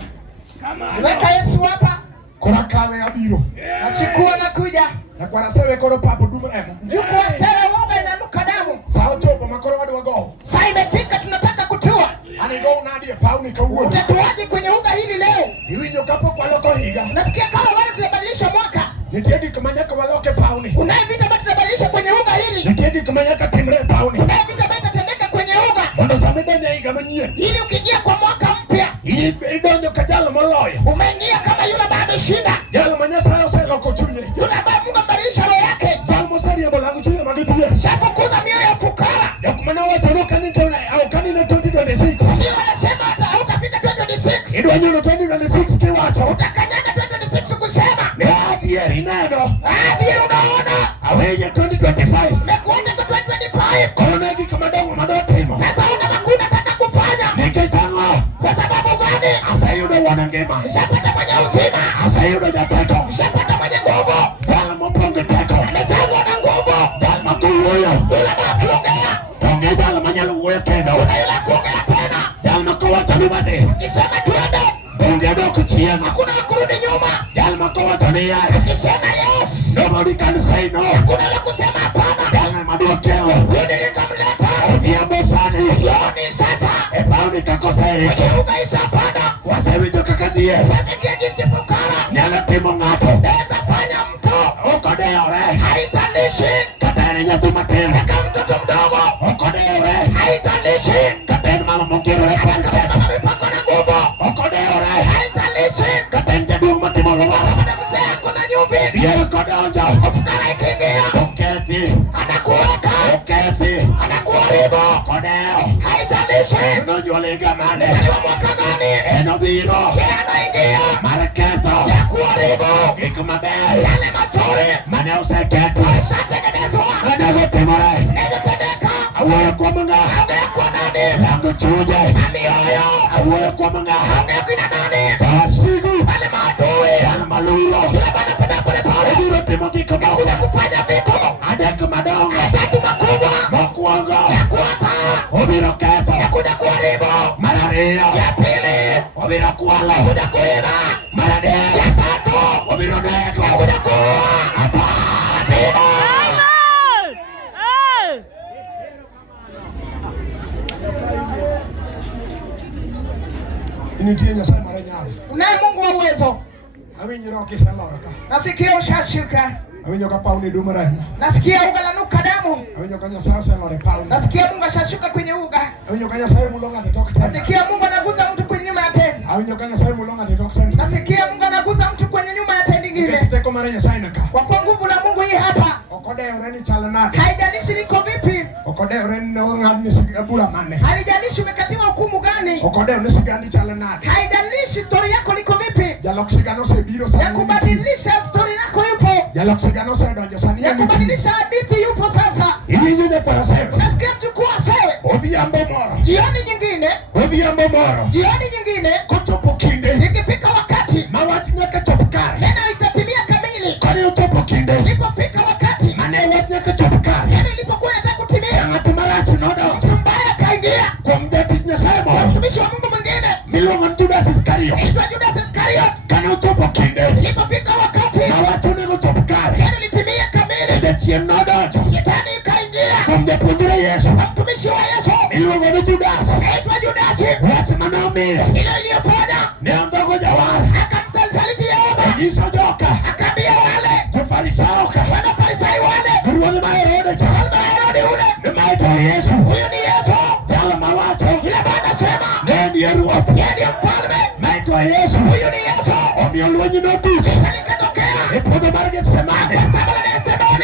Weka Yesu hapa. Kora kawe abiro. Achukua na kuja. Na kwa sewe koro papo dumremo. Yuko sere woga inanuka damu. Sao chopo makoro wadu wago. Sasa imefika tunataka kutua. Ani go nadi pauni kauo. Utatuaje kwenye uga hili leo? Iwinyo kapo kwa loko higa. Nasikia kama wale tunabadilisha mwaka. Nitiegi kumanyaka waloke pauni. Unaye vita ambayo tunabadilisha kwenye uga hili. Nitiegi kumanyaka timre pauni. Unaye vita ambayo itatendeka kwenye uga. Mondo samedanya higa manyie. Ili ukiingia kwa mwaka mpya. Idonjo kajalo moloyo. Umeingia kama yule bado shida. Jalo manyasa yose loko chunye. Yule ambaye Mungu ambadilisha roho yake. Jalo mosari ya bolangu chunye magitie. Shafukuza mioyo ya fukara. Ya kumana wata loka nintona au kanina 2026. Ndio wanasema hautafika 2026. Idu wanyono 2026 kiwacho. Utakanyaga 2026 kusema. Ni adieri neno. Adieri unaona. Aweje 2025. Mekuja kwa 2025. Koronegi kamadongo madotimo. Sasa una makuna nataka kufanya. Nikichango. Kwa sababu gani? Asayudo wanangema. Shapata mwenye uzima. Asayudo jateko. Shapata mwenye nguvu. Dala moponge teko. Amejazwa na nguvu. Dala makuwoyo. Yule makuongea. Tonge dala manyalo uwe kendo. Una yule kuongea tena. Dala makuwa tanubate. Ukisema tuende. Bonge doko chiema. Hakuna kurudi nyuma. Dala makuwa tanuyaya. Ukisema yes. Nobody can say no. Hakuna la kusema hapana. Dala maduwa kelo. Yule nitamleta. Viambo sani. Yoni sasa. Epauni kakosei. Mwenye uga isafada. Wasewijo kakadhie. Safikia jinsi fukara. Nyala timo ngato. Neza fanya mtu. Okodeore. Haitanishi. Katene nyatu matene. Kaka mtoto mdogo. Okodeore. Haitanishi. Katene mama mungiro. Katena mipako na nguvu. Okodeore. Haitanishi. Katene jadu matimo lowara. Kuna mzee ako na nyuvi. Yere kodonjo. Fukara ikiingia. Oketi. Anakuweka. Oketi. Anakuharibu. Kodeo. Haitanishi. Unojwaliga mane. Alizaliwa mwaka gani? Enobiro. Yeye anaingia. Maraketo. Ya kuharibu. Ikumabe. Yale mazuri. Mane useketo. Alishatengenezwa. Adevo temore. Inatendeka. Awoye kwa mga. Ongea kwa nani? Lango chuje. Na mioyo. Awoye kwa mga. Ongea kwa nani? Tasigu. Wale maadui. Yana malulo. Yule bana tena pole pole. Ebiro timo kiko Kuja moko. kufanya vitu. Adek madongo. Tatu makubwa. mokwongo obiro ketho kuja kuharibu, mar ariyo ya pili obiro kwalo kuja kuiba, mar adek ya tatu obiro nego kuja kuua. Nitie Nyasaye mar nyalo. Unaye Mungu wa uwezo. Awinjiro kiselora ka. Nasikia ushashuka. Awinjo ka pauni dumara. Nasikia uga lanuka damu. Awinjo ka Nyasaye oselore pauni. Nasikia Mungu ashashuka kwenye uga. Awinjo ka Nyasaye mulonga tetok tena. Nasikia Mungu anaguza mtu kwenye nyuma ya tendi. Awinjo ka Nyasaye mulonga tetok tena. Nasikia Mungu anaguza mtu kwenye nyuma ya tendi ngine. Teko mara Nyasaye naka. Kwa nguvu la Mungu hii hapa. Okodeore ni chalo nade. Haijalishi liko vipi. Okodeore ni ng'adni sigabura mane. Haijalishi umekatiwa hukumu gani. Okodeore ni sigandi chalo nade. Haijalishi story yako liko vipi. Jalok sigano sebiro sani. Ya kubadilisha story yako yupo. Jalok sigano sedonjo sani. Ya kubadilisha hadithi yupo sasa. Inyinyo kwa sema. Unasikia mjukuu asewe. Odhiambo moro. Jioni nyingine. Odhiambo moro. Jioni nyingine. Kochopo kinde. Ikifika wakati. Mawach nyaka chopo kare. Neno itatimia kamili. Kani utopo kinde. Ilipofika wakati. Mane wach nyaka chopo kare. Yani ilipokuwa inataka kutimia. Ng'ato marach nodonjo. Mbaya kaingia. Kwa mjatich Nyasaye moro. Mtumishi wa Mungu mwingine. Miluongo ni Judas Iskariot. Aitwa Judas Iskariot. Kani utopo kinde. Ilipofika wakati. Mawach onego chopo kare. Yani litimia kamili. Jachien nodonjo. Shetani kaingia. Kwa mjapuonjre Yesu. Mtumishi wa Yesu. Miluongo ni Judas. Aitwa Judas. Wach manomiyo. Ile iliyofanya. Ne ondogo jawar. Akamtaliti Yehova. Onyiso joka. Akaambia wale. Jofarisayo ka. Wanafarisayo wale. Ruodhi ma Herode cha. Herode ule. Nimaito Yesu. Huyu ni Yesu. Jalo mawacho. Yule Bwana sema. Ne ndiye ruoth. Yeye ndiye mfalme. Maito Yesu. Huyu ni Yesu. Omiyo lwenyi notuch. Ikatokea. E puodho mar Gethsemane.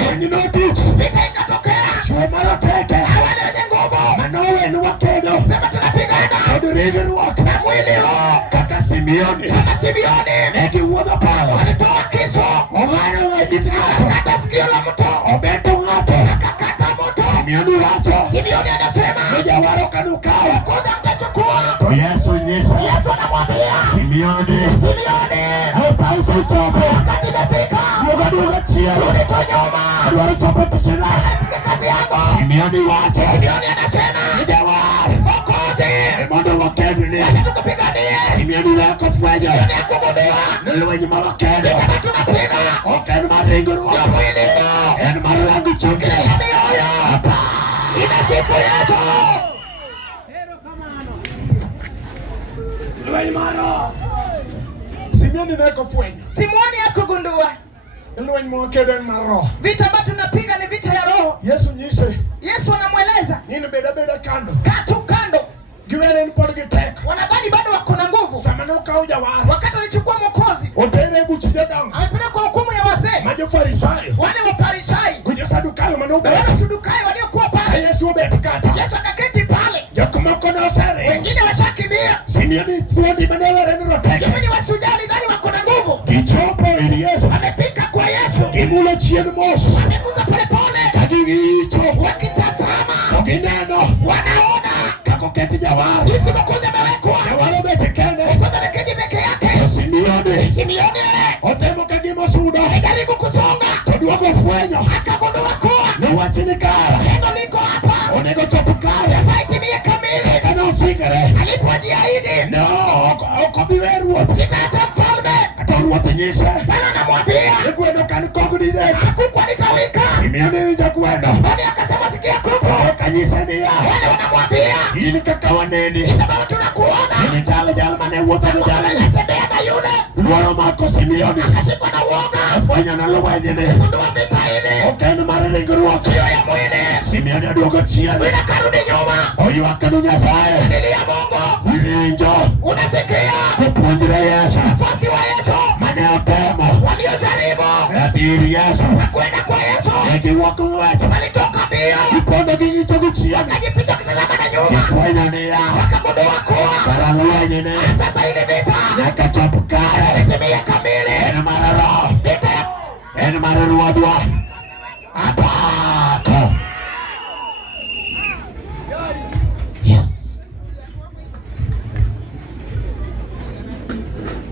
Lwenyi notuch. Vita ikatokea. Chuo maroteke. Hawana wenye nguvu. Manoweni wakedo. Sema tunapigana. Kod ringruok. Na mwili huu. Kaka Simeoni. Kama Simeoni. Ne giwuodho pala. Walitoa kisu. Ong'ado it ng'ato. Akakata sikio la mtu. Obeto ng'ato. Akakata mtu. Simeoni wacho. Simeoni anasema. Nijawaro kanukawa. Koza mtachukua. To Yesu nyisa. Yesu anamwambia. Simeoni. Simeoni. Esa usichope. Wakati imefika. Yugaduga chielo. Rudi tu nyuma. Adwaro chope pichina. Anasikia kazi yako. Simeoni wacho. Simeoni anasema. Nijawar. Mwokozi. Emondo wakedni. Wacha tukupiganie. Simeoni leko fwenyo. Simeoni akugundua. Nilwenyi ma wakedo. Kama tunapiga. Ok en mar ringruok. Sio mwili huu. En mar lango chunge. Ya mioyo. Inasifu Yesu. Lwenyi maro. Simeoni leko fwenyo. Simeoni akugundua. Lwenyi ma wakedo en mar roho. Vita ambavyo tunapiga ni vita ya roho. Yesu nyise. Yesu anamweleza. Nini beda kando. Katu kando. Giwere ni pod gitek. Wanadhani bado wako na nguvu. Sama nokawo jawar. Wakati walichukua Mwokozi. Otere e buch jodongo. Amepelekwa hukumu ya wazee. Ma jofarisayo. Wale Wafarisai. Gi josadukayo Na manobet. wale Wasadukayo waliokuwa Ka pale. Yesu obet kata. Yesu akaketi pale. Jok moko noseringo. Wengine washakimbia. Simeoni thuondi mane were ni roteke. Hivi ni wasujaa dhani wako na nguvu. Gichopo ir Yesu. Wamefika kwa Yesu. Gimulo chien mos. Wamekuza polepole. Ka gigicho. Wakitazama. To gineno. Wanaona. Kako keti jawar. Yesu Mwokozi amewekwa. Jawar obet kende. Mwokozi ameketi peke yake. To Simeoni. Simeoni Otemo ka gima osudo. alijaribu kusonga. To duogo fwenyo. Akagundua kuwa. Nowach ni kara. Neno liko hapa. Onego chop kare. Haitimie kamili. Kaka nosikre. Alipojiahidi. No, ok obi we ruoth. Sitaacha mfalme. Kata ruoth nyise. Bwana anamwambia. E gweno kan kogni dek. Kuku alitawika. Simeoni winjo gweno. Bwana akasema sikia kuku. Oka nyise niya. Wale wanamwambia. In kaka waneni. Sababu tunakuona. In chalo jal mane wuotho gi jal. Anatembea na yule. Luoro mako Simeoni. Akashikwa na uoga. Fwenyo nolwenyne. Gundua vita ile. Ok en mar ringruok. Sio ya mwili. Simeoni oduogo chien. Bila karudi nyuma. Oywak ni Nyasaye. Lilia Mungu. Winjo. Unasikia. Jopuonjre Yesu. Wafuasi wa Yesu. Mane otemo. Waliojaribu. Adhi ir Yesu. Kwenda kwa Yesu. Ne giwuok ng'wech. Walitoka mbio. Gipondo gigicho gi chien. Akajificha kisalama na nyuma. Gifwenyo niya. Akagundua kuwa. Kara lwenyne. Sasa ile vita. Nyaka chop kare. Itimie kamili. En mar roho. Vita ya En mar ruodhwa. Apako. Yes.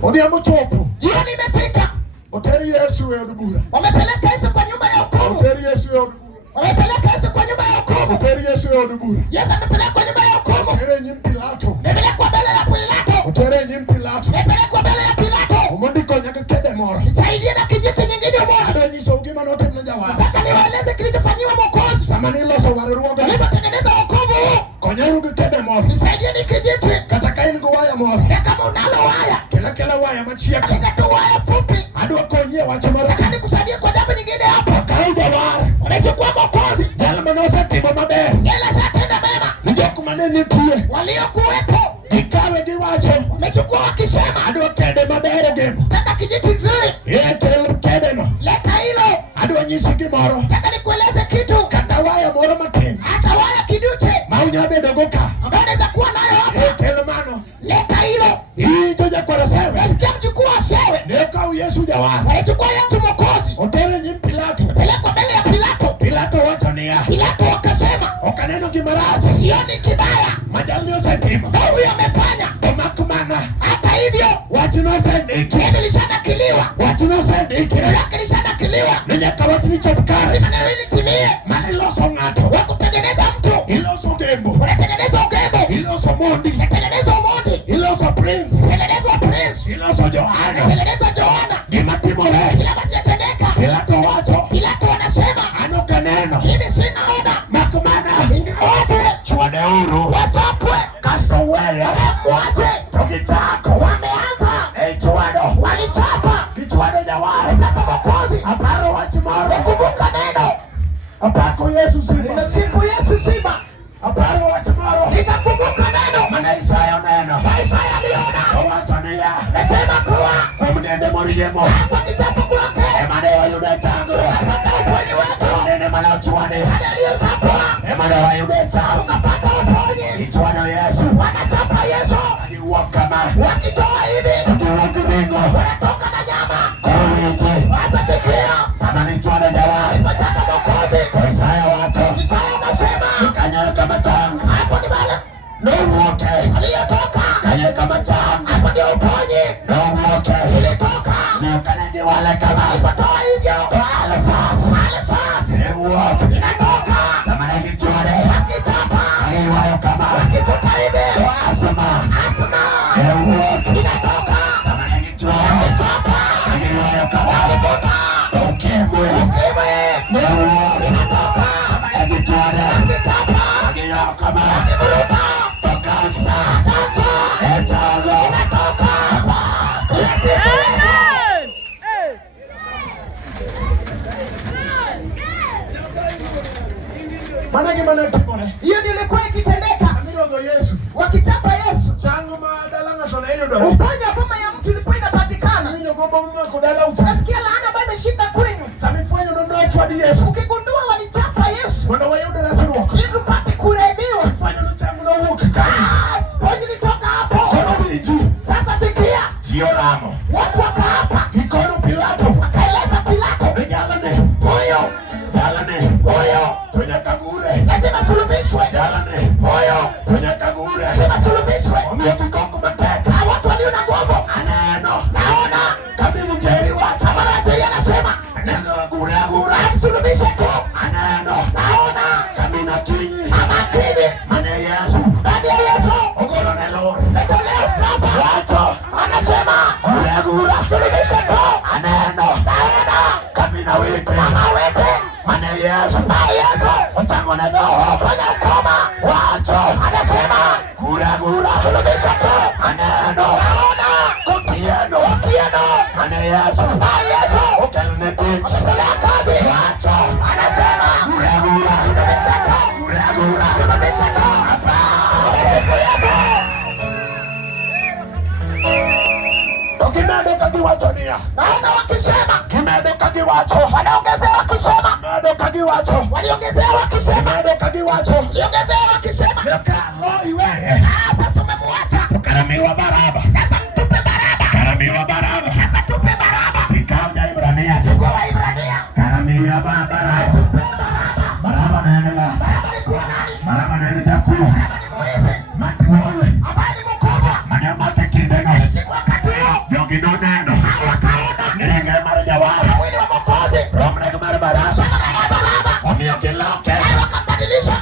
Odhiambo chopo. jioni imefika. Oteri Yesu e od bura. Wamepeleka Yesu kwa nyumba ya hukumu. Oteri Yesu e od bura. Wamepeleka Yesu kwa nyumba ya hukumu. hukumu. Uteri Yesu ya odubura. Yesu amepelekwa nyumba ya hukumu. Utere nyim Pilato. Amepelekwa mbele ya Pilato. Utere nyim Pilato. Amepelekwa mbele ya Pilato. Umondiko nyaka kede moro. Nisaidie na kijiti nyingine moro. Ado nyiso ugima note mnajawara. Nataka niwaeleze kilichofanyiwa Mwokozi. Samani loso wareruoga. Alipotengeneza wokovu huu. Konyarugi kede moro. Nisaidie ni kijiti. Kataka ingo waya moro. Na kama unalo waya. Kela waya machieka. Nitatoa waya fupi. Adwa konyie wacha moro. Nataka nikusaidie kwa jambo nyingine hapo. Kaija war. Umechukua Mwokozi. Jala manosa timo maber. Yela satenda mema. Nijoku maneni tuye. Waliokuwepo. Ikawe giwacho. Umechukua wakisema. Adwa kede maber gem. Nataka kijiti nzuri. Kel kede no. Leta hilo. Adwa nyisi gimoro. Nataka nikueleze kitu. Kata waya moro matin. Hata waya kiduche. Maunya bedo goka. Ambayo unaweza kuwa nayo hapa. Kel mano. Leta hilo. Hii joja kwa sewe. Nasikia mchukua sewe. Neka Yesu jawara. Walichukua Yesu Mwokozi. Utere nyim Pilato. Pelekwa mbele ya Pilato. Pilato wacho niya. Pilato wakasema. Okaneno gimarachi. Sioni kibaya. Majalni osetimo. Na huyo amefanya. Omakmana. Hata hivyo. Wachino sendiki. Neno lishanakiliwa. Wachino sendiki. Neno lake lishanakiliwa. Nenyaka wachini chopkari. Lazima neno hili litimie. Maniloso ng'ato. Wakutengeneza mtu. Iloso gembo. Unatengeneza ugembo. Iloso mondi. Unatengeneza umondi. Iloso prince. Tengenezwa prince. Iloso Johana. Unatengeneza Johana. Gimatimore. Kila machetendeka. Pilato wacho. Pilato wanasema. Ano kaneno. Mimi sinaona. Makmana. Wote. Chwade uru. Watapwe. Kasto weya. Wote. Tokitako. Wameanza. Chwado. Walichapa. Kichwado jawara. Walichapa Mwokozi. Aparo wachimoro. Kumbuka neno. Apako Yesu sima. Nimesifu Yesu sima. Aparo wachimoro. Nikakumbuka neno. Mana Isaya neno. Na Isaya aliona. Wacho niya. Nasema kuwa. Kumnende moriemo. Kwa kichapo kwake. Emane wayude chango. Ukapata uponyi wetu. Kumnende mana uchwane. Wale aliochapwa. Emane wayude chango. Ukapata uponyi. Kichwado Yesu. Wanachapa Yesu. Akiwakama. Wakitoa hivi. Akiwakiringo. Wanatoka na nyama. Kuriti. Sasa sikia. Samani chwade jawara. Wachapa Mwokozi. Isaya wacho. Isaya anasema. Kanyayo kama chango. Hapo ni wale. Nuwoke. Aliyotoka. Kanyayo kama chango. Hapo ndio uponyi. Nuwoke. Ilitoka. Kanyaji wale kama. Alipotoa hivyo. Wale sas. Wale sasa. Nuwoke. Inatoka. Samani kichwade. Wakichapa. Aliwayo kama. Wakivuta hivi. Asama. Asma. Nuwoke. Inatoka. Samani kichwade. Wakichapa. Aliwayo kama. Wakivuta. Ukimwe. Ukimwi. Nuwoke. Inatoka. Samani kichwade. Wakichapa. Aliwayo kama. Wakivuta. Tokansa. Kansa. Echago. Inatoka. Mana gimana timore? Hiyo ndio ilikuwa ikitendeka. Amirogo Yesu. Wakichapa Yesu. Chango madala ng'ato na iyudo. Uponya boma ya mtu ilikuwa inapatikana. Winyo gombo mama kudala ucha. Nasikia laana ambayo imeshika kwenu. Sami fwenyo nondo chwadi Yesu. Ukigundua walichapa Yesu. Wanda wayudo nasirwa. Ili tupate kurebiwa. Fwenyo no chango no wuki kani. Ponyi litoka hapo. Kono biji. Sasa sikia. Jio ramo. Watu wakaapa. Ikono Pilato. Wakaeleza Pilato. Menyalane. Huyo. Jalane. Huyo. Tonya kagure. Lazima sulubishwe. Jalane. Hoyo. Tonya kagure. Lazima sulubishwe. Omiyo kikoko mateka. Hawa watu walio na nguvu. Aneno. Naona. Kami mjeri wacha. Kama Nigeria anasema. Aneno agure agure. Amsulubishe tu. Aneno. Naona. Kami na kinyi. Mama kidi. Mane Yesu. Ndani ya Yesu. Ogolo ne Lord. Natolea sasa. Wacho. Anasema. Agure agure. Sulubishe tu. Aneno. Naona. Kami na wete. Mama wete. Mane Yesu. Mama Yesu. Otango ne doho. Fanya ukoma. Wacho. Anasema. Agure agure. Sulubishe tu. Aneno. Naona. Kotieno. Kotieno. Mane Yesu. Mama Yesu. Okelo ne tich. Tolea kazi. Wacho. Anasema. Agure agure. Sulubishe tu. Agure agure. Sulubishe tu. Sifu Yesu. Kimedo kagiwacho niya. Naona wakisema. Kimedo kagiwacho. Wanaongezea wakisema. Kimedo kagiwacho. Waliongezea wakisema. Kimedo kagiwacho. Waliongezea wakisema. Nekalo iweye. Sasa umemwacha. Karamiwa Baraba. Sasa mtupe Baraba. Karamiwa Baraba. Sasa tupe Baraba. Kikauja Ibrania. Kwa Waibrania. Karamiwa Baraba. Baraba nenela. Baraba alikuwa nani? Baraba nene chakulu. Baraba ni Moise. Matuwe. Ambaye ni mkubwa. Manyamate kindeno. Siku wakati huo. Yogino neno. Wakaona. Nirenge mara jawara. Mwili wa Mwokozi. Romrege mara barasa. Baraba. Omiyo kiloke. Wakambadilisha.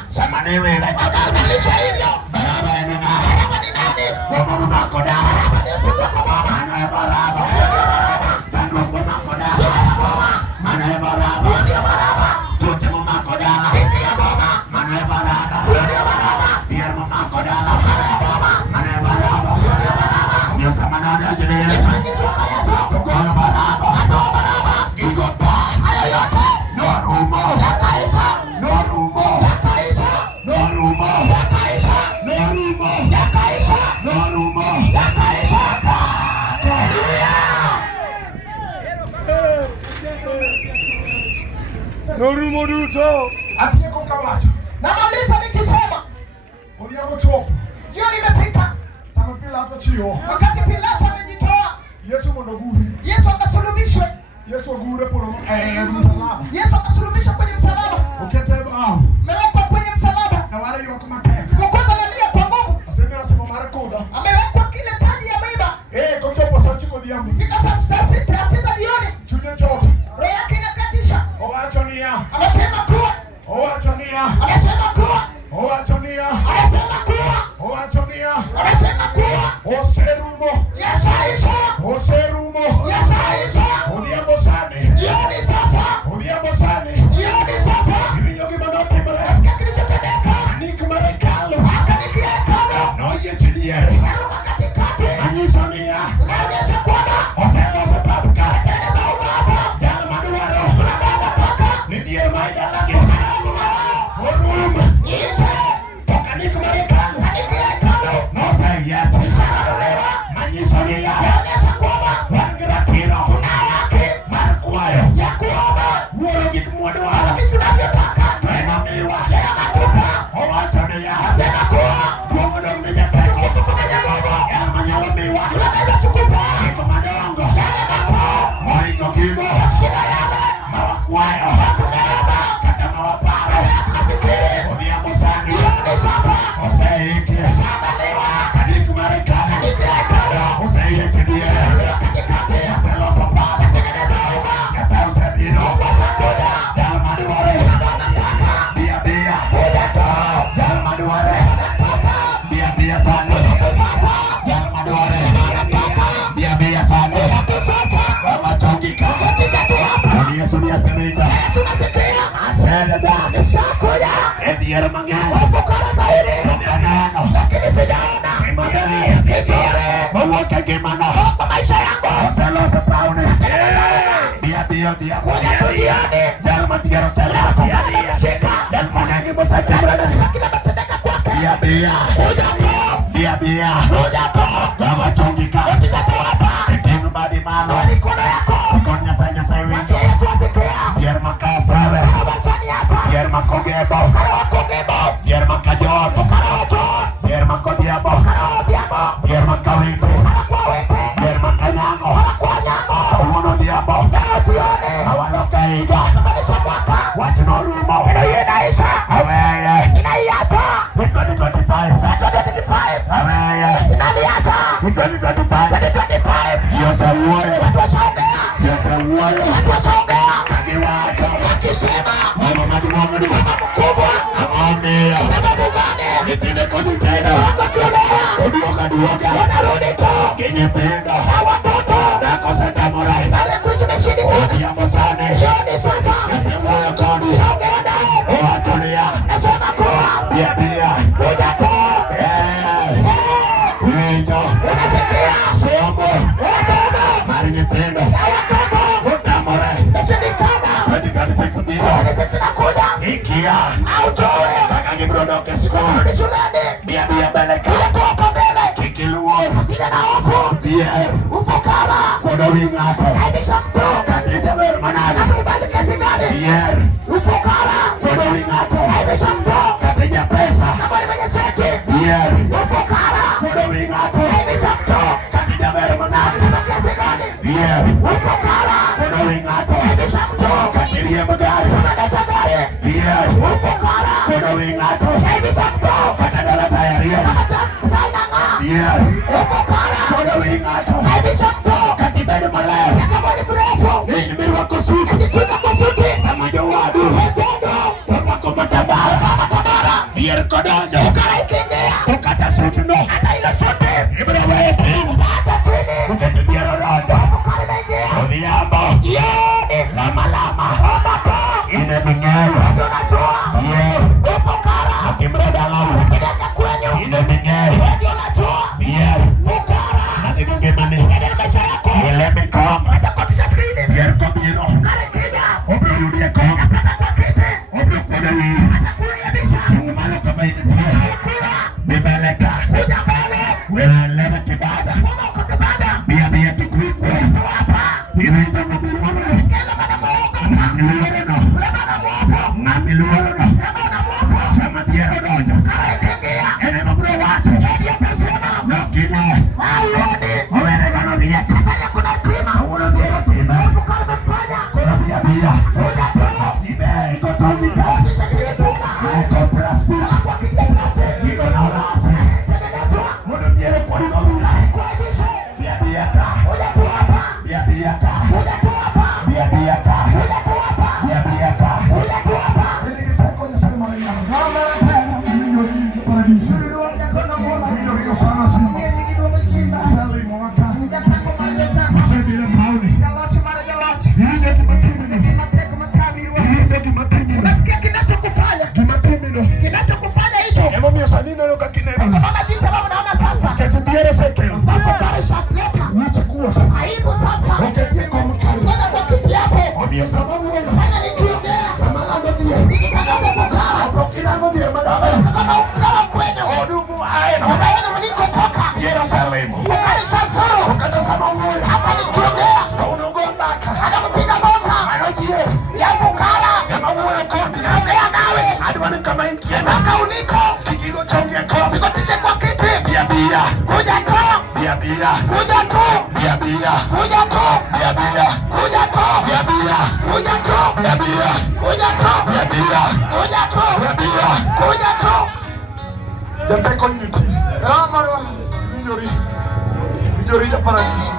Norumo duto. Atieko kawacho. Namaliza nikisema Odhiambo chopo. jioni imefika. Sama Pilato chiwo. Wakati Pilato amejitoa, Yesu mondo guri. Yesu akasulubishwe. Yesu ogure polo msalaba. Yesu akasulubishwa kwenye msalaba. Okete Amewekwa kwenye msalaba. Kaware yuko mateka. Mwokozi analia kwa nguvu. Asema mara koda. Amewekwa kile taji ya miiba. Kochopo saa chiko odhiambo. Fika saa 6:09 jioni. Chunye choto. Roho yake inakatisha. Owacho niya. Amesema kuwa. Owacho niya. Amesema kuwa. Owacho niya. Amesema kuwa. Owacho niya. Amesema kuwa. Oserumo. Yashaisha. Oserumo. Yashaisha. Odhiambo sani. Jioni sasa. Odhiambo sani. Jioni sasa. Iwinjo gima notimore. Katika kilichotendeka. Nik mar hekalu. Akanikia hekalu. Noyiech diere. Aruka katikati. Manyiso niya. Inaonyesha kwamba Oseloso pap ka. tengeneza ubaba. Jal madwaro. Ni diere ma idalagi. Orum. Nje. Toka nik mar hekalu. Kanikia hekalu. Noseyiech. Manyiso niya. Inaonyesha kwamba Wan gi ratiro. tuna haki Mar kwayo. ya kuomba Wuoro gik mwadwaro. vitu tunavyotaka. Ema miwa. Yeye anatupa. Owacho niya. Tena kuwa Duong' dong' ni jateko. tuko kwenye Mungu. Ema manyalo miwa. Tunaweza tukupa. Giko madongo. Yale makuu. Moingo gigo. Shida yale. Mawakwayo. Tunaomba. Kata mawaparo. Tunafikiri. Odhiambo sani. Jioni sasa. Oseiki. Tumeshambaliwa. Kanik mar hekalu. Kanikia hekalu. Oseyiech diere. Katikati. Oseloso pap. Tengeneza uga. Nyasaye osebiro. Washakuja. Jal madware. Wanataka. Bia bia. Kuja tu. Jal madware. Bia bia sani. Sasa. Jal madware. Wanataka. Bia bia sani. Sasa. Wamachongika. Kisha tu hapa. Yesu ni asemeka. Tunasikia. Asende dak. Kishakuja. Ediere mang'eny. Ufukara zaidi. Kaneno. Lakini sijaona. Imaber. Vizuri. Mawuok e ngimano. Kwa maisha yangu. Oseloso pawne. Bia bia odhiambo. Kuja tu jioni. Jal madier oselako. Shika. Jal mang'eny mosetimore. Kila matendeka kwake. Bia bia. Kuja tu. Bia bia. Kuja tu. Wamachongika. Kisha tu hapa. Iting' badi malo. Mikono yako. Kon Nyasaye winjo. Yesu asikia. Dier makasare. Abachani hata. Dier makogebo. Karawa kogebo. Dier makajot. Karawa chon. Dier makodhiambo. Karawa diabo. Dier makawito. Kwa wete. Dier makanyango. Kwa nyango. Kawuono odhiambo. Leo jioni. Awalo ka higa. Tumalisha mwaka. Wach norumo. Inayo inaisha. Aweye. Inaiacha. Ni 2025. 2025. Aweye. Inaliacha. Ni 2025. 2025. Ji osewuoyo. Watu washaongea. Ji osewuoyo. Watu washaongea. Kagiwacho. Wakisema. Mama maduong' ni. Mama mkubwa. Ang'omiyo. Sababu gani? Nyithinde kodhi tena. Wakatulea. Oduoga duoga. Wanarudi tu. Gi nyithindo. Na watoto. Dhako osetamore. Ibada ya Kristo imeshindikana. Odhiambo sani. Jioni sasa. Asewuoyo kodi. Shaongea naye. Owacho niya. Nasema kuwa. Bia bia. Kuja tu. Winjo. Unasikia. Somo. Unasema. Mar nyithindo. Na watoto. Otamore. Imeshindikana. 2026 biro. Sisi tunakuja. Ikia. Autoe. Kaka gibiro dok e sikul. Kurudi shuleni. Bia bia mbele ka. Kuja tu hapa mbele. Kik iluor. Usije na hofu. Dhier. Ufukara. Kuodo wi ng'ato. Aibisha mtu. Kata ijaber manade. Hatuibali kesi gani? Dhier. Ufukara. Kuodo wi ng'ato. Aibisha mtu. Kata ija pesa. Kama ni mwenye seti. Dhier. Ufukara. Kuodo wi ng'ato. Aibisha mtu. Kata ijaber manade. Kuna kesi gani? Dhier. Ufukara. Kuodo wi ng'ato. Aibisha mtu. Kata iriembo gari. Unaendesha gari. Dhier. Ufukara. Kuodo wi ng'ato. Aibisha mtu. Kata dala taya riembo. Tainang'a. Dhier. Ufukara. Kuodo wi ng'ato. Aibisha mtu. Kata ibedo maler. Kama ni mrefu. In mirwako suti. Jitwika kwa suti. Sama jowadu. Wezendo. Orwako matambara. Matabara. Dhier kodonjo. Kara ikiingia. To kata sutno. Hata ile suti. Ibiro weyo piny. Hata chini. Kendo dhier odonjo. Ufukara inaingia. Odhiambo. Jioni. Lama lama. Moto. Ine ming'eyo. Ndio unajua. Dhier. Ufukara. Timre dalau. Peleka kwenyu. Ine ming'eyo. Ndio unajua. Dhier. Ufukara. Nadhi gi ngimani. Ndio maisha yako. Ilemi kom. Hata kwa tisha skrini. Dhier kobiro. Kara ikija. Obiro yudie kom. Napenda kwa kiti. Obiro kuodo wiyi. Kurekebisha. Chung' malo kama in dhier. Kura. Bi mbele ka. Kuja mbele. Wewe lema kibada. Kama uko kibada. Bia bia kikwikwe. Hapa. Iwinjo mamuoro. Kila mwana mwoga. Niluoro no. Ule mwana mwoga. paradiso. Hiyo hiyo sana Simba. Salimo waka. Msebile mauni. Yende kimatumino. Yende kimatumino. Unasikia kinachokufanya? Kimatumino. Kinachokufanya hicho. Emo mio sanino yoka kinema. Unaona jinsi ambavyo unaona sasa. Ketubiere sekelo. Mafukara shakuleta. Nachukua. Aibu sasa. Uketie kwa mkari. Ngoja kwa kiti hapo. Omio sababu wewe. Fanya nikiongea. Samala ngodie. Nikitangaza fukara. Aprokina ngodie madabara. Kama ufukara kwenu. Odumu aeno. Unaona mlikotoka. Yerusalemu. Fukara shazuru. Ukata sababu wewe. Hapa nikiongea. Unogondaka. Anakupiga boza. Anojie. Ya fukara. Ya mabuwe kodi. Naongea nawe. Adwani kama inkiena. Mpaka uliko. Kikigo chongie ko. Sikotishe kwa kiti. Bia bia. Kuja tu. Bia bia. Kuja tu. Bia bia. Kuja tu. Bia bia. Kuja tu. Bia bia. Kuja tu. Bia bia. Kuja tu. Bia bia. Kuja tu. Bia bia. Kuja tu. Jateko initi. Minyori. Minyori ja paradiso.